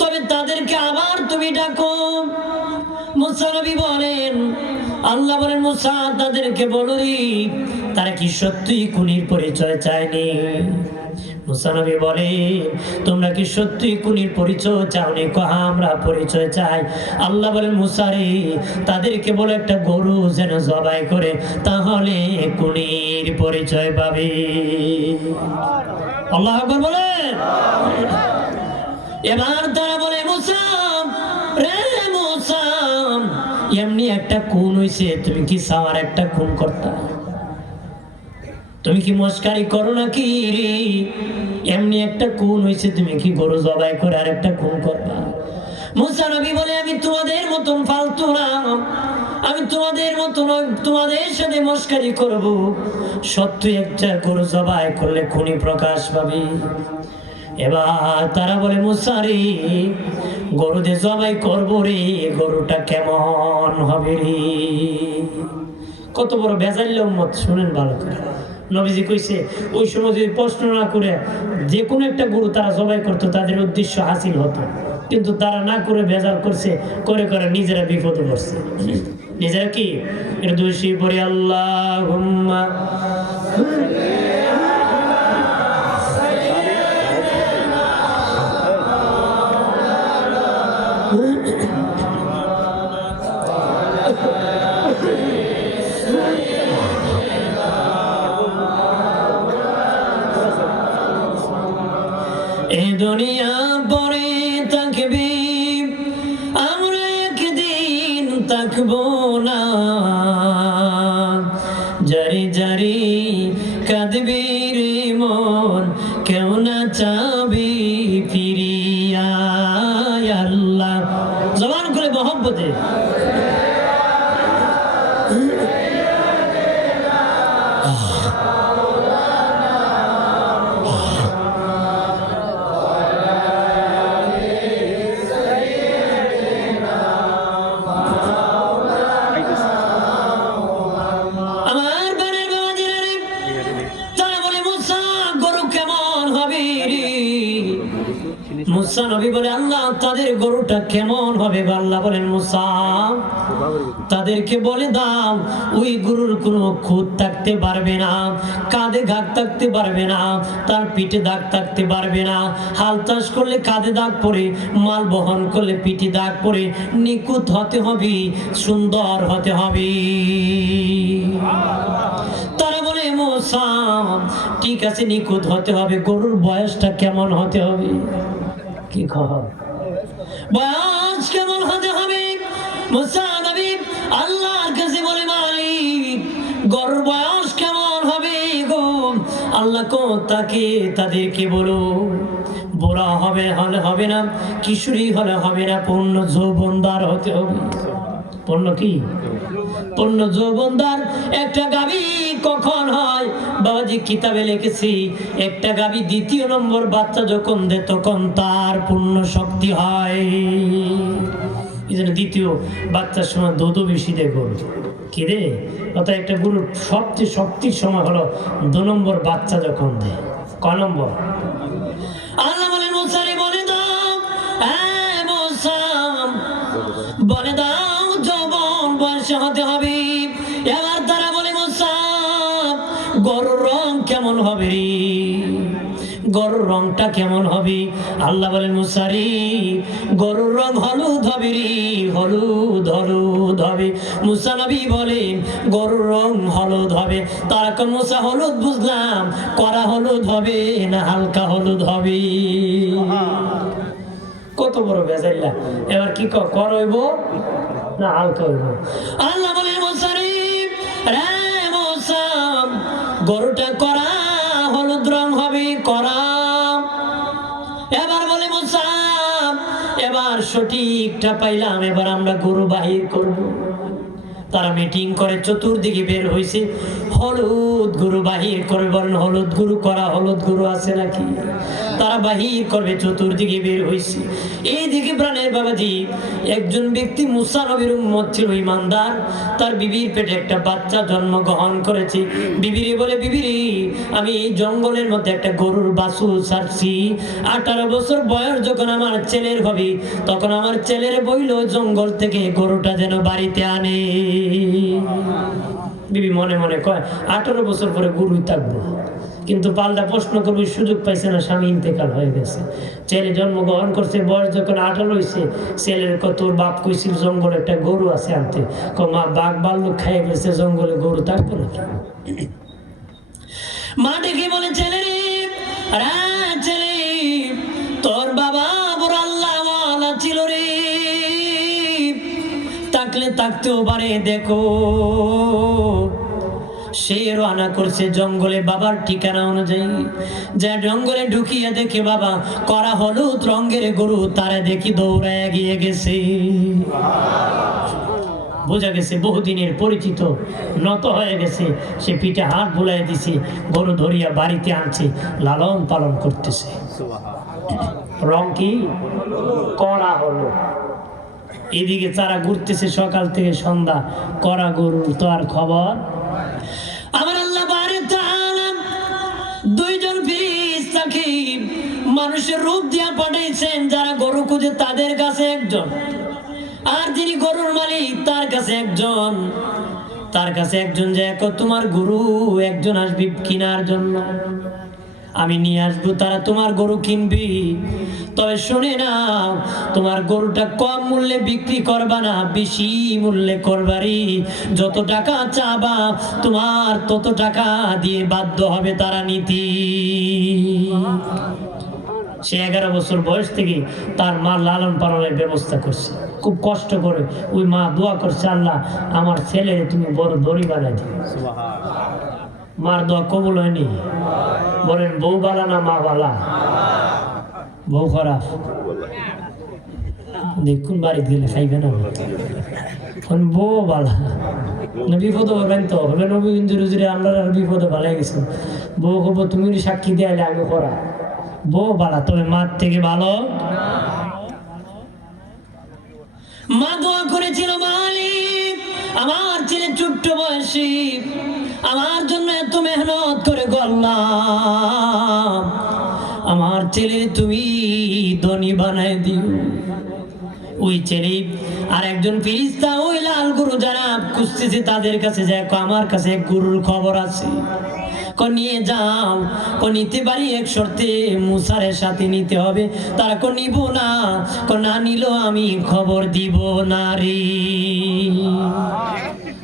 তবে তাদেরকে আবার তুমি ডাকো। মুসা নবী বলেন, আল্লাহ বলেন, মুসা তাদেরকে বলো রে, তারা কি সত্যি খুনির পরিচয় চায়নি? মুসা নবী বলে, তোমরা কি সত্যি খুনির পরিচয় চাওনি? আমরা পরিচয় চাই। আল্লাহ বলেন, মুসা রে তাদেরকে বলে একটা গরু যেন জবাই করে, তাহলে খুনির পরিচয় পাবে। আল্লাহু আকবার বলেন। এবার তারা বলে, মুসা রে মুসা, এমনি একটা খুন হইছে, তুমি কি সামার একটা খুন করতা? তুমি কি মস্কারি করো নাকি রে? এমনি একটা খুন হইছে, তুমি কি গরু জবাই করে আর একটা খুন করবা? মুসা নবী বলে, আমি তোমাদের মতন ফালতু না, আমি তোমাদের মতন তোমাদের সাথে মস্কারি করব। সত্যি একটা গরু জবাই করলে খুনি প্রকাশ পাবে। এবার তারা বলে, মুসা রে গরু দিয়ে জবাই করবো রে, গরুটা কেমন হবে রে? কত বড় বেজাল্য উম্মত, শুনেন ভালো করে। নবীজি কইছে ওই সময় যদি প্রশ্ন না করে যে কোনো একটা গরু তারা জবাই করতো তাদের উদ্দেশ্য হাসিল হতো, কিন্তু তারা না করে ভেজাল করছে, করে করে নিজেরা বিপদে পড়ছে। নিজেরা কি এটা দোষী পড়ে আল্লাহুম্মা এ দুনিয়া পরে থাকবে, আমরা একদিন থাকবো না। জারি জারি কাঁদবি রে মন, কেউ না চাবি ফিরিয়া। আল্লাহ জবান করে মহব্বতে মুসা নবী বলে আল্লাহ তাদের গরুটা কেমন হবে? আল্লাহ বলেন মুসা তাদেরকে বলে দাও ওই গরুর কোনো খুঁত থাকতে পারবে না, কাঁধে দাগ থাকতে পারবে না, তার পিঠে দাগ থাকতে পারবে না। হাল চাষ করলে কাঁধে দাগ পড়ে, মাল বহন করলে পিঠে দাগ পড়ে। নিখুঁত হতে হবে, সুন্দর হতে হবে। তারা বলে মুসা ঠিক আছে নিখুঁত হতে হবে, গরুর বয়সটা কেমন হতে হবে? কি খবর? বয়স কেমন হতে হবে? মুসা নবী আল্লাহর কাছে বলে মালিক গরুর বয়স কেমন হবে গো? আল্লাহ কো তাকে তাদেরকে বলো বুড়া হবে হলে হবে না, কিশোরী হলে হবে না, পূর্ণ যৌবনদার হতে হবে। পূর্ণ কি? পূর্ণ যৌবনদার। একটা গাভী কখন হয়? বাবাজি কিতাবে লিখেছি একটা গাভী দ্বিতীয় নম্বর বাচ্চা যখন দেয় তখন তার পূর্ণ শক্তি হয়। এই জন্য দ্বিতীয় বাচ্চার সময় দুধও বেশি দেয় গরু। কি রে অর্থাৎ একটা গরুর সবচেয়ে শক্তির সময় হলো 2 নম্বর বাচ্চা যখন দেয়। ক নম্বর? আল্লাহ বলেন মুসা রে বলে দাও, হ্যাঁ মুসা বলে দাও যৌবন বয়সে হতে হবে। এবার তারা বলে মুসা গরুর রং কেমন হবে রে? গরুর রংটা কেমন হবে? আল্লাহ বলেন মুসা রে গরুর রং হলুদ হবে রে, হলুদ হলুদ হবে। মুসা নবী বলেন গরুর রং হলুদ হবে। তারা কোন মুসা হলুদ বুঝলাম, কড়া হলুদ হবে না হালকা হলুদ হবে? কত বড় বেজাইলা। এবার কি করব না হালকা হইব? আল্লাহ বলেন মুসা রে মুসা গরুটা কড়া হলুদ রং হবে, কড়া। এবার বলে মুসা এবার সঠিকটা পাইলাম, এবার আমরা গরু বাহির করব। তারা মিটিং করে চতুর্দিকে বের হয়েছে, হলুদ গরু বাহির করে। বলেন হলুদ গরু করা হলুদ গরু আছে নাকি? তারা বাহির করবে, চতুর্দিকে বের হয়েছে। এইদিকে প্রাণের বাবাজি একজন ব্যক্তি মুসা নবীর উম্মত ছিল, ইমানদার। তার বিবির পেটে একটা বাচ্চা জন্মগ্রহণ করেছে। বিবিরে বলে বিবিরে আমি এই জঙ্গলের মধ্যে একটা গরুর বাছুর ছাড়ছি। 18 বছর বয়স যখন আমার ছেলের হবে তখন আমার ছেলের বইল জঙ্গল থেকে গরুটা যেন বাড়িতে আনে। বিবি মনে মনে কয় 18 বছর পরে গরুই থাকবো, কিন্তু পাল্টা প্রশ্ন করবে সুযোগ পাইছে না, স্বামী ইন্তেকাল হয়ে গেছে। ছেলে জন্মগ্রহণ করছে, বয়স যখন 18 হয়েছে ছেলের তোর বাপ কইছিল জঙ্গলে একটা গরু আছে আনতে। মা বাঘ ভাল্লুক খাইয়ে গেছে, জঙ্গলে গরু থাকবো নাকি? মা ডেকে বলে ছেলে রে ছেলে তোর বাবা বড় আল্লাহওয়ালা ছিল রে, থাকলে থাকতেও পারে। দেখো সে রওনা করছে জঙ্গলে বাবার ঠিকানা অনুযায়ী। যা জঙ্গলে ঢুকিয়ে দেখে বাবা কড়া হলুদ রঙের গরু, তারা দেখি দৌড়ায় গিয়ে গেছে। বোঝা গেছে বহুদিনের পরিচিত, নত হয়ে গেছে। সে পিঠে হাত বুলাই দিছে, গরু ধরিয়া বাড়িতে আনছে, লালন পালন করতেছে। রং কি? কড়া হলুদ। এদিকে তারা ঘুরতেছে সকাল থেকে সন্ধ্যা, কড়া গরুর তো আর খবর। আমার আল্লাহ বারে তাআলা মানুষের রূপ দিয়া পাঠাইছেন, যারা গরু খুঁজে তাদের কাছে একজন, আর যিনি গরুর মালিক তার কাছে একজন। তার কাছে একজন যে তোমার গরু একজন আসবি কেনার জন্য, আমি নিয়ে আসবো, তারা তোমার গরু কিনবি। তবে শুনে না, তোমার গরুটা কম মূল্যে বিক্রি করবা না, বেশি মূল্যে করবারি। যত টাকা চাবা তোমার তত টাকা দিয়ে বাধ্য হবে তারা নীতি। সে 11 বছর বয়স থেকে তার মা লালন পালনের ব্যবস্থা করছে, খুব কষ্ট করে। ওই মা দোয়া করছে, আল্লাহ আমার ছেলে তুমি বড় দড়ি বানাই দিও। মার দোয়া কবুল হয়নি। বলেন বউ বালা না মা বালা? বউ খারাপ, দেখুন বাড়ি গেলে খাইবে না। বউ বালা না, বিপদে হবেন তো হবে। নবী জুড়ে আল্লাহ বিপদে ভালো গেছে। বউ কব তুমি সাক্ষী দিয়ে আমি করা। বউ বালা, তবে মার থেকে ভালো। মা দোয়া করেছিল, মালিক আমার ছেলে ছোট্ট বয়সী, আমার জন্য এত মেহনত করে গড়লাম, আমার ছেলে তুমি ধনী বানায় দিও। ওই ছেলে আর একজন ফেরেশতা ওই লাল গরু যারা খুঁজতেছে তাদের কাছে যায়, আমার কাছে এক গরুর খবর আছে, নিয়ে যাও। নিতে পারি, এক শর্তে, মুসারের সাথে নিতে হবে। তারা নিব না, না নিল আমি খবর দিব না রে।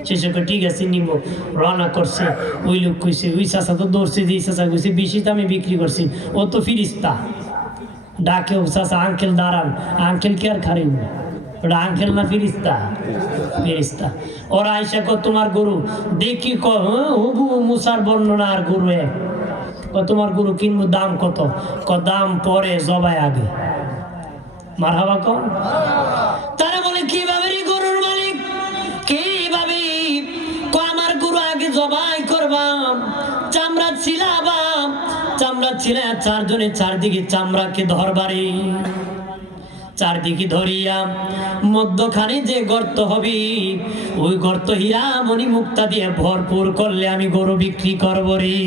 শেষে ঠিক আছে নিব, রওনা করছে। ওই লোক কইছে, ওই চাচা তো দৌড়ছে, যে চাচা কইছে বেশি দামে বিক্রি করছি, ও তো ফিরিস্তা। ডাকে চাচা আঙ্কেল দাঁড়ান, আঙ্কেল কে আর খারিব, ওটা আঙ্কেল না ফিরিস্তা? ফিরিস্তা। ওরা আইসা তোমার গরু দেখি, হুবু মুসার বর্ণনা আর গরু এক। তোমার গরু কিনবো, দাম কত? দাম পরে জবাই আগে। মারহাবা কর। তারা বলে কিভাবে রে গরুর মালিক, কিভাবে? আমার গরু আগে জবাই করবাম, চামড়া ছিলাবাম, চামড়া ছিলে চারজনে চারদিকে চামড়াকে ধরবারে, চারদিকে ধরিয়া মধ্যখানে যে গর্ত হবে, ওই গর্ত হীরা মণি মুক্তা দিয়ে ভরপুর করলে আমি গরু বিক্রি করব রে।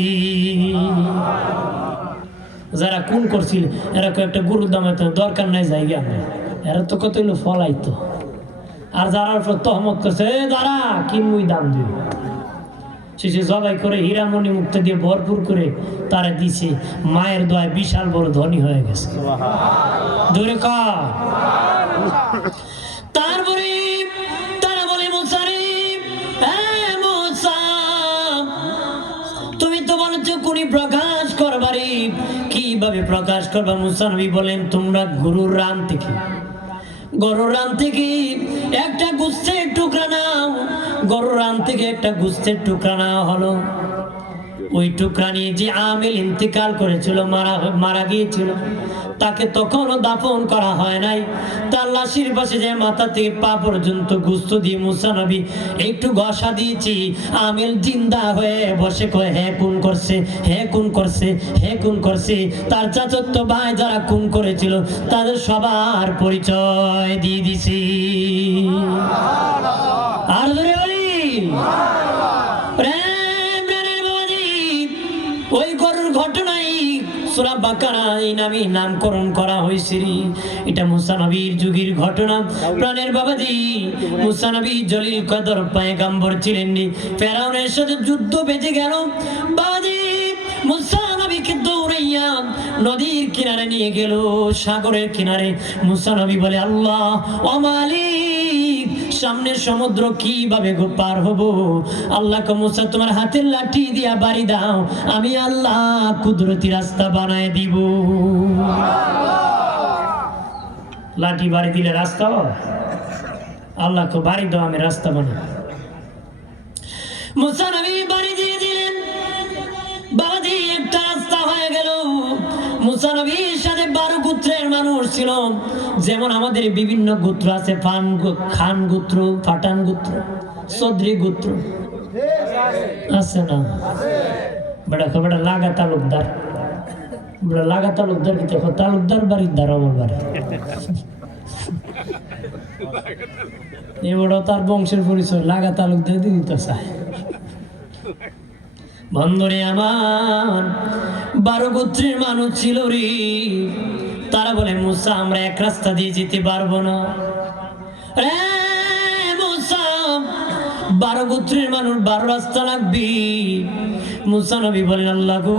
যারা কোন করছিল এরা কয়েকটা গরুর দাম এত দরকার নাই, জায়গা এরা তো কত হইলো ফলাইতো। আর যারা তহমত করছে, যারা কিনবই দাম দিও, শেষে জবাই করে হীরামণি মুক্তা দিয়ে ভরপুর করে তারা দিছে। মায়ের দোয়ায় বিশাল বড় ধনী হয়ে গেছে। ধরে কা। তারপরে তারা বলে, মুসা রে, মুসা তুমি তো বলেছো কোনি প্রকাশ করবারে, কিভাবে প্রকাশ করবা? মুসা নবী বলেন, তোমরা গরুর রান থেকে একটা গুস্তের টুকরা নাও। গরুর রান থেকে একটা গুস্তের টুকরা নেওয়া হলো। ওই টুকরা নিয়ে যে আমেল ইন্তেকাল করেছিল, মারা গিয়েছিল, তাকে তখনও দাফন করা হয় নাই। তার লাশের পাশে যে মাথা থেকে পা পর্যন্ত গোশত দিয়ে মুসা নবী একটু ঘষা দিয়েছি। আমেল জিন্দা হয়ে বসে কয়, হ্যাঁ খুন করছে, হ্যাঁ খুন করছে, হ্যাঁ খুন করছে। তার চাচাত ভাই যারা খুন করেছিল তাদের সবার পরিচয় দিয়ে দিছি। আর ধরে বলি ওই গরুর ঘটনাই সূরা বাকারায় নামে নামকরণ করা হয়েছে। এটা মুসা নবীর যুগের ঘটনা। প্রাণের বাবাজি, মুসা নবী জলিল কদর পয়গম্বর ছিলেন। ফেরাউনের সাথে যুদ্ধ বেজে গেল। বাবাজি মুসা নবীকে দৌড়াইয়া নদীর কিনারে নিয়ে গেল, সাগরের কিনারে। মুসা নবী বলে, আল্লাহ ও মালিক, সামনের সমুদ্র কিভাবে পার হব? আল্লাহ কে, মুসা তোমার হাতের লাঠি দিয়া বাড়ি দাও, আমি আল্লাহ কুদরতি রাস্তা বানায় দিব। লাঠি বাড়ি দিলে রাস্তা হয়? আল্লাহ কে বাড়ি দাও, আমি রাস্তা বানাই। মুসা নবী বাড়ি দিয়ে দিলেন। বাবাজি একটা রাস্তা হয়ে গেল। মুসা নবীর সাথে 12 গোত্রের মানুষ ছিল। যেমন আমাদের বিভিন্ন গোত্র আছে, খান গোত্র, পাঠান গোত্র, চৌধুরী গোত্র আছে না? বেটা লাগা তালুকদার, লাগা তালুকদার কি দেখো, তালুকদার বাড়ির দ্বার আমার বাড়ি। এবারও তার বংশের পরিচয় লাগা তালুকদার দিয়ে দিতে চায়। বন্ধুরে আমার, 12 গোত্রের মানুষ ছিল রে। তারা বলে মুসা আমরা এক রাস্তা দিয়ে যেতে পারবো না রে মুসা, 12 গোত্রের মানুষ 12 রাস্তা লাগবে। মুসা নবী বলেন আল্লাহ গো,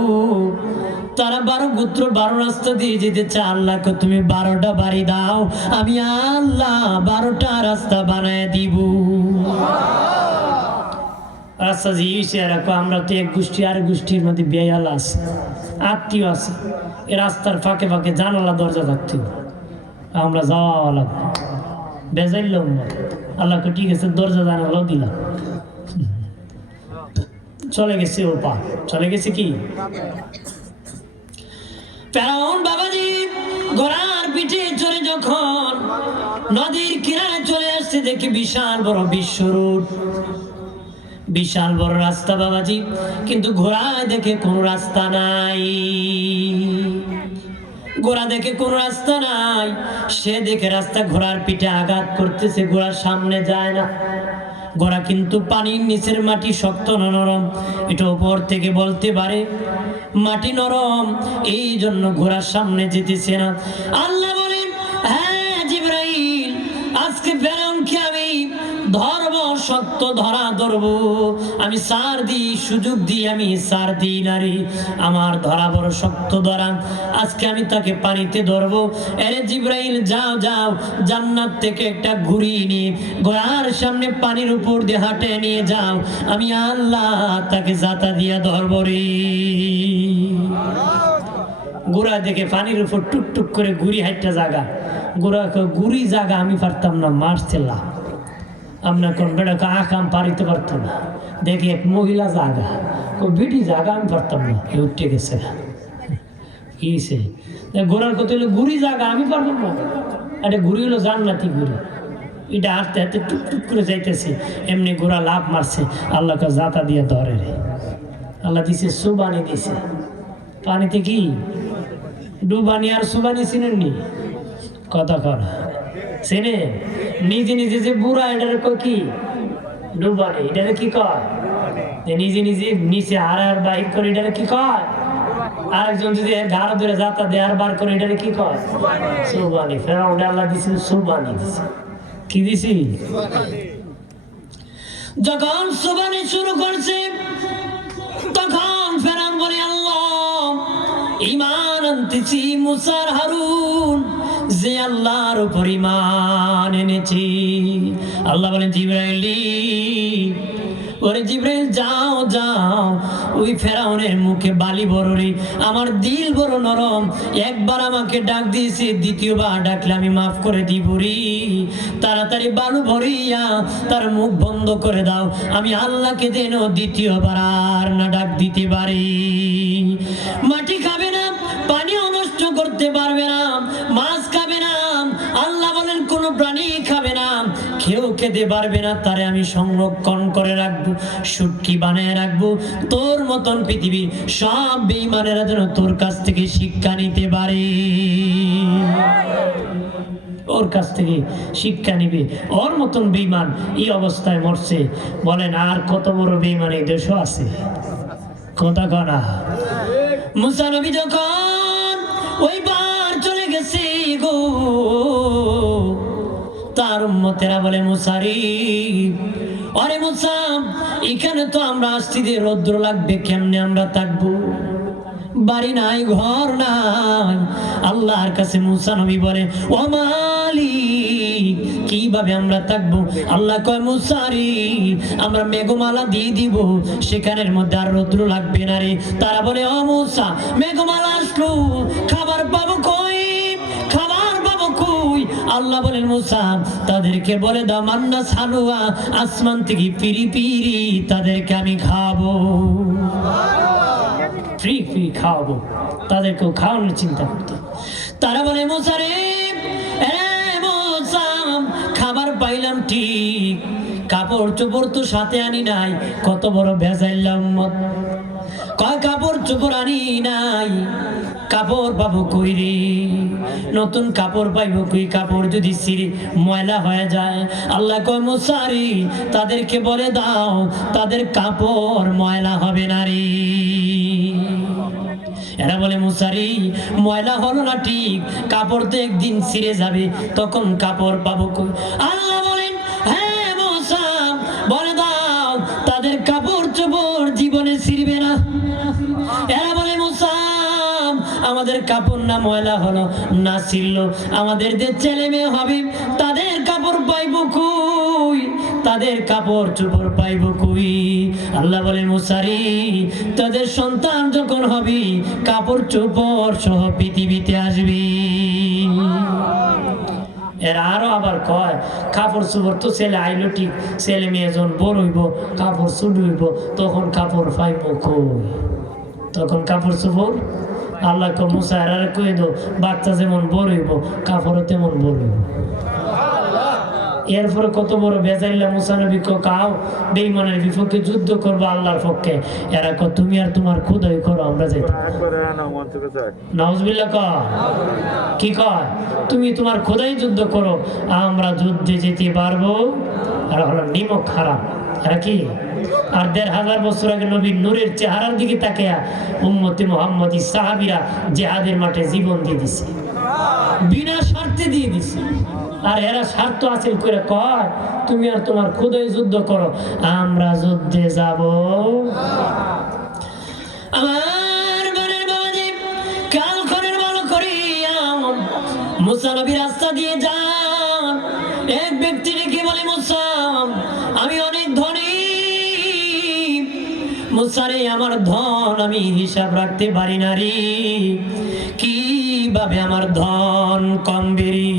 তারা 12 গোত্র 12 রাস্তা দিয়ে যেতে চায়, আল্লাহকে তুমি 12টা বাড়ি দাও, আমি আল্লাহ 12টা রাস্তা বানায় দিব। রাস্তা জিসে রাখো, আমরা তো এক গোষ্ঠী আর গোষ্ঠীর মধ্যে বেয়াল আছে, আত্মীয় আছে, এই রাস্তার ফাঁকে ফাঁকে জানালা দরজা থাকতে আমরা যাওয়া লাগবে, বেজাইলাম আল্লাহকে ঠিক আছে দরজা জানালাও দিলাম, চলে গেছে ও পা, চলে গেছে কি ফেরাউন বাবাজি ঘোড়ার পিঠে চড়ে যখন নদীর কিনারে চলে আসছে, দেখি বিশাল বড় বিশ্বরূপ, বিশাল বড় রাস্তা বাবাজি, কিন্তু ঘোড়ায় দেখে কোন রাস্তা নাই, ঘোড়া দেখে কোন রাস্তা নাই। সে দেখে রাস্তা ঘোড়ার পিঠে আঘাত করতেছে, ঘোড়ার সামনে যায় না। ঘোড়া কিন্তু পানির নিচের মাটি শক্ত না নরম, এটা উপর থেকে বলতে পারে মাটি নরম, এই জন্য ঘোড়ার সামনে যেতেছে না। আল্লাহ বলেন হ্যাঁ জিবরাইল, আজকে ফেরাউনকে আমি ধরব, শক্ত ধরা ধরবো, আমি সার দিই, সুযোগ দিই, আমি সার দিই নারী, আমার ধরা বড় শক্ত ধরা, আজকে আমি তাকে পানিতে ধরবো। আরে জিবরাইল যাও যাও, জান্নাত থেকে একটা ঘুড়ি নিয়ে ঘোড়ার সামনে পানির উপর দিয়ে হাঁটে নিয়ে যাও, আমি আল্লাহ তাকে জাতা দিয়া ধরবো রে। ঘোড়া দেখে পানির উপর টুকটুক করে ঘুড়ি হাঁটটা জায়গা, ঘোড়া ঘুড়ি জায়গা আমি পারতাম না, মারছিলাম আপনার কোন বেড়াকে আকাম পারিতে পারতো না। দেখি এক মহিলা জাগা, ও বিটি জাগা আমি পারতাম না, এ উঠে গেছে কিসে ঘোড়ার কথা হলো ঘুড়ি জাগা আমি পারতাম না, এটা ঘুড়ি হলো জান্নাতি ঘুড়ি, এটা হাঁটতে হাঁটতে টুকটুক করে যাইতেছে, এমনি ঘোড়া লাভ মারছে, আল্লাহকে জাতা দিয়ে ধরে রে। আল্লাহ দিছে সুবানি দিছে, পানিতে কি ডুবানি আর সুবানি চিনেননি, কথা করা চেনে, নিজে নিজে যে বুড়া এটার কি ডুবানি, এটারে কি কয়, নিজে নিজে নিচে আর বাইক করে এটারে কি কয়, আরেকজন যদি ঘাড় ধরে যাতা দেয় আর বার করে এটারে কি কয় সুবানি। ফেরাউন আল্লাহ দিছে সুবানি দিছে, কি দিছি, যখন সুবানি শুরু করছে তখন ফেরাউন বলে আল্লাহ ঈমান আনতেছি মুসা আর হারুন, যে আল্লাহর উপর ঈমান এনেছি। আল্লাহ বলেন জিবরাইল, ওরে জিবরাইল যাও যাও, ওই ফেরাউনের মুখে বালি বড় রে, আমার দিল বড় নরম, একবার আমাকে ডাক দিয়েছে, দ্বিতীয়বার ডাকলে আমি মাফ করে দিব রে, তাড়াতাড়ি বালু ভরিয়া তার মুখ বন্ধ করে দাও, আমি আল্লাহকে যেন দ্বিতীয়বার আর না ডাক দিতে পারি। মাটি খাবে না, পানিও নষ্ট করতে পারবে না, মাছ খাবে না, আল্লাহ বলেন কোনো প্রাণী খাবে না, কেউ খেতে পারবে না, তারে আমি সংরক্ষণ করে রাখবো, সুটকি বানায় রাখবো, তোর মতন পৃথিবীর সব বেঈমানেরা যেন তোর কাছ থেকে শিক্ষা নিতে পারে, ওর কাছ থেকে শিক্ষা নিবে, ওর মতন বেঈমান এই অবস্থায় মরছে, বলেন আর কত বড় বেঈমান এই দেশও আছে, কথা কনা। মুসা নবী যখন ওইবার চলে গেছে গো, তার উম্মতেরা বলে মুসা রে, আরে মুসা এখানে তো আমরা আসছি যে রৌদ্র লাগবে, কেমনে আমরা থাকবো, বাড়ি নাই ঘর নাই। আল্লাহর কাছে মুসা নবী বলে ও মালিক কিভাবে আমরা থাকবো? আল্লাহ কয় মুসা রে আমরা মেঘমালা দিয়ে দিব, সেখানের মধ্যে আর রৌদ্র লাগবে না রে। তারা বলে ও মুসা মেঘমালা আসলো, খাবার পাবো কই, খাবার পাবো কই? আল্লাহ বলেন মুসা তাদেরকে বলে দাও মান্না সালুয়া আসমান থেকে পিরি পিরি তাদেরকে আমি খাবো, ফ্রি ফ্রি খাওয়াবো, তাদেরকেও খাওয়ানোর চিন্তা করতে। তারা বলে মুসা রে মুসা খাবার পাইলাম ঠিক, কাপড় চোপড় তো সাথে আনি নাই, কত বড় ভেজাইলাম। কয় কাপড় চোপড় আনি নাই, কাপড় পাবো কই রে, নতুন কাপড় পাইব কই, কাপড় যদি ছিঁড়ে ময়লা হয়ে যায়। আল্লাহ কয় মুসারি তাদেরকে বলে দাও তাদের কাপড় ময়লা হবে না রে। এরা বলে মুসারি ময়লা হলো না ঠিক, কাপড় তো একদিন ছিঁড়ে যাবে, তখন কাপড় পাবো কই। আল্লাহ বলেন হ্যাঁ মুসা বলে দাও তাদের কাপড় চোপড় জীবনে ছিঁড়বে না। এরা বলে মুসা আমাদের কাপড় না ময়লা হলো না ছিঁড়লো, আমাদের যে ছেলে মেয়ে হবে তাদের কাপড় পাইব কই, তাদের কাপড় চোপড় পাইব কই। আল্লাহ বলে মুসারি তাদের সন্তান যখন হবে কাপড় চোপড় সহ পৃথিবীতে আসবে। এরা আরো আবার কয় কাপড় চোপড় তো ছেলে আইলো ঠিক, ছেলে মেয়ে যখন বড় হইব কাপড় ছোট হইব তখন কাপড় পাইব কই, তখন কাপড় চোপড়। আল্লাহ কো মুসা এরা কয়ে দো বাচ্চা যেমন বড় হইব কাপড়ও তেমন বড় হইব। এরপরে কত বড় বেজাইল্লা মুসা নবী কাও বেঈমানের বিপক্ষে যুদ্ধ করবো আল্লাহর পক্ষে। এরা কো তুমি আর তোমার খোদাই করো, আমরা যাইতাম। নাউজুবিল্লাহ কয় কি কয়, তুমি তোমার খোদাই যুদ্ধ করো, আমরা যুদ্ধে যেতে পারবো। আর হলো নিমক হারাম। এরা কি আর ১৫০০ বছর আগে নবীর নূরের চেহারার দিকে তাকিয়া উম্মতে মুহাম্মদী সাহাবীরা জিহাদের মাঠে জীবন দিয়ে দিছে, বিনা স্বার্থে দিয়ে দিছে। আর এরা স্বার্থ হাসিল করে কয় তুমি আর তোমার খোদাই যুদ্ধ করো, আমরা যুদ্ধে যাব। আমার বোনের বাবাজি কাল খনের ভালো করিয়া মুসা নবী রাস্তা দিয়ে যান, এক ব্যক্তি রেখে বলে মুসা আমি অনেক ধনী, মুসারে আমার ধন আমি হিসাব রাখতে পারি না রে, কিভাবে আমার ধন কমবে রে।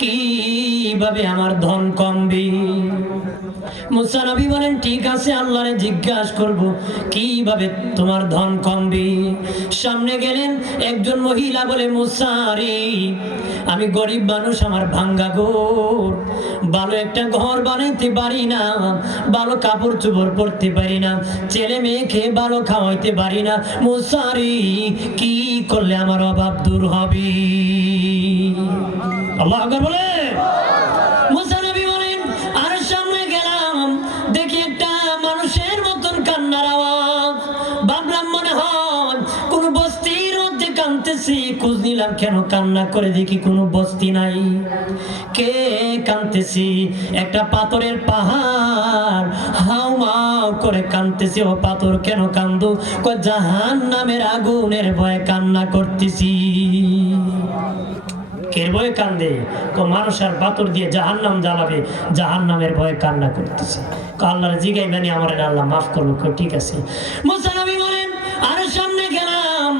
কিভাবে আমার ধন কমবে। মুসা নবী বলেন ঠিক আছে আল্লাহরে জিজ্ঞাসা করব কিভাবে তোমার ধন কমবে। সামনে গেলেন একজন মহিলা বলে মুসা রে আমি গরিব মানুষ, আমার ভাঙ্গা ঘর, ভালো একটা ঘর বানাইতে পারি না, ভালো কাপড় চোপড় পরতে পারি না, ছেলে মেয়েকে ভালো খাওয়াইতে পারি না, মুসা রে কি করলে আমার অভাব দূর হবে। আল্লাহু আকবার বলে মুসা নবী বলেন আর সামনে গেলাম দেখি একটা মানুষের মতন কান্নার আওয়াজ, ভাবলাম মনে হয় কোন বস্তির মধ্যে কাঁদতেছি, খোঁজ নিলাম কেন কান্না করে দেখি কোনো বস্তি নাই, কে কাঁদতেছি, একটা পাথরের পাহাড় হাউ মাউ করে কাঁদতেছি। ও পাথর কেন কান্দো, কয় জাহান্নামের আগুনের ভয়ে কান্না করতেছি। এর ভয়ে কান্দে, মানুষ আর পাথর দিয়ে জাহান্নাম জ্বালাবে, জাহান্নামের ভয়ে কান্না করতেছে। আল্লাহর জিগাই মানে আমার আল্লাহ মাফ করবো। ঠিক আছে। মুসা নবী বলেন আর সামনে গেলাম,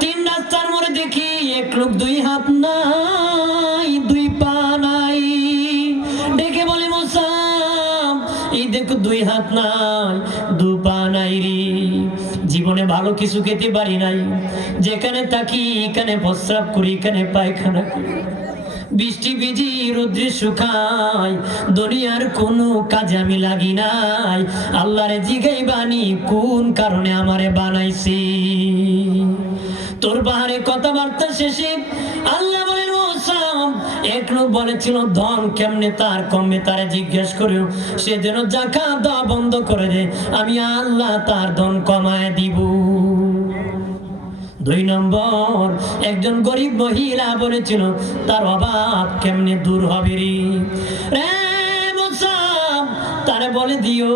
3 রাস্তার মোড়ে দেখি এক লোক 2 হাত নাই 2 পা নাই, ডেকে বলে মুসা এই দেখো 2 হাত নাই 2 পা নাই রে, জীবনে ভালো কিছু খেতে পারি নাই, যেখানে থাকি এখানে প্রস্রাব করি, এখানে পায়খানা করি, বৃষ্টি ভিজি রোদ্রে শুকাই, দুনিয়ার কোনো কাজে আমি লাগি নাই, আল্লাহরে জিগাই বানি কোন কারণে আমারে বানাইছি। তোর বাহারে কথাবার্তা শেষে আল্লাহ বলেন মুসা এক লোক বলেছিল ধন কেমনে তার কমবে, তারে জিজ্ঞেস করেও সে যেন যাকাত দেওয়া বন্ধ করে দে, আমি আল্লাহ তার ধন কমায় দিব। 2 নম্বর একজন গরিব মহিলা বলেছিল তার অভাব কেমনে দূর হবে রে মুসা, তারে বলে দিও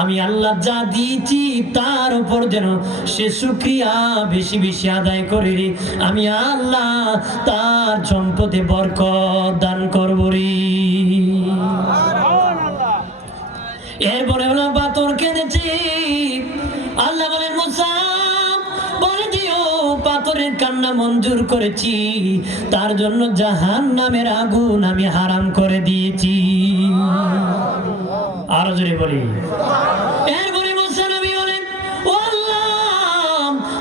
আমি আল্লাহ যা দিয়েছি তার উপর যেন সে শুকরিয়া বেশি বেশি আদায় করে রে, আমি আল্লাহ তার সম্পদে বরকত দান করব রে। এরপরে হলো পাথর কেঁদেছি, আল্লাহ বলেন মুসা বলে দিও পাথরের কান্না মঞ্জুর করেছি, তার জন্য জাহান্নামের আগুন আমি হারাম করে দিয়েছি। আরো জোরে বলি। এরপরে মুসা নবী বলেন ও আল্লাহ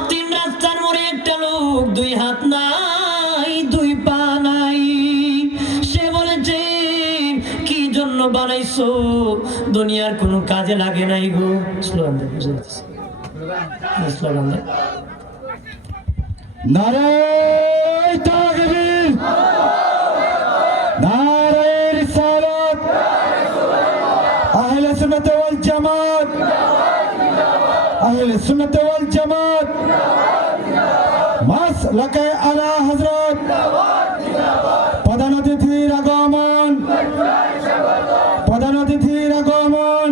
3 রাস্তার মোড়ে একটা লোক 2 হাত নাই 2 পা নাই, সে বলেছে কি জন্য করছো দুনিয়ার কোনো কাজে লাগে নাই গো। স্লোগান দেন, বুঝে যাচ্ছে স্লোগান দেন। নারে তাকবীর, নারে রিসালাত, আহলে সুন্নাত ওয়াল জামাত, আহলে সুন্নাত ওয়াল জামাত, মাসলাকে আলা হযরত, প্রধান অতিথির আগমন, প্রধান অতিথির আগমন,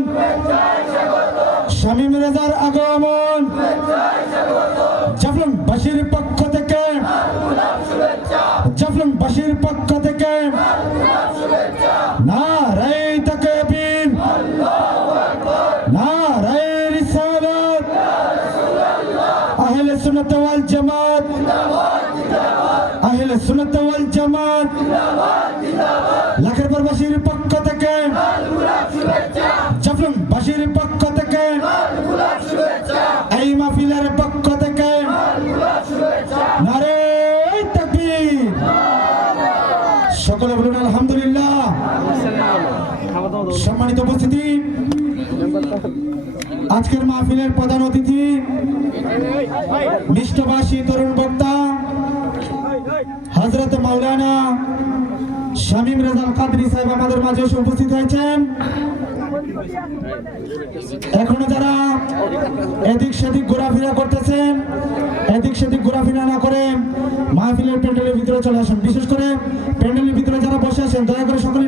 শামীম রেজার আগমন, জাফলং বাসীর পক্ষ থেকে, জাফলং বাসীর পক্ষ থেকে নারে তাকবীর, নারে রিসালাত, আহলে সুন্নাত ওয়াল জামাত, আহলে সুন্নাত ওয়াল জামাত, লাখের পর বাসীর পক্ষ থেকে, জাফলং বাসীর পক্ষ থেকে, এই মাহফিলের পক্ষ থেকে নারে তাকবীর। সকলে বলুন আলহামদুলিল্লাহ। সম্মানিত উপস্থিতি, আজকের মাহফিলের প্রধান অতিথি মিষ্টভাষী তরুণ বক্তা হযরত মাওলানা শামীম রেজাল কাদরী সাহেব আমাদের মাঝে এসে উপস্থিত হয়েছেন। এখনো যারা এদিক সেদিক ঘোরাফেরা করতেছেন, এদিক সেদিক ঘোরাফেরা না করে মাহফিলের প্যান্ডেলের ভিতরে চলে আসুন। বিশেষ করে প্যান্ডেলের ভিতরে যারা বসে আছেন দয়া করে সকলে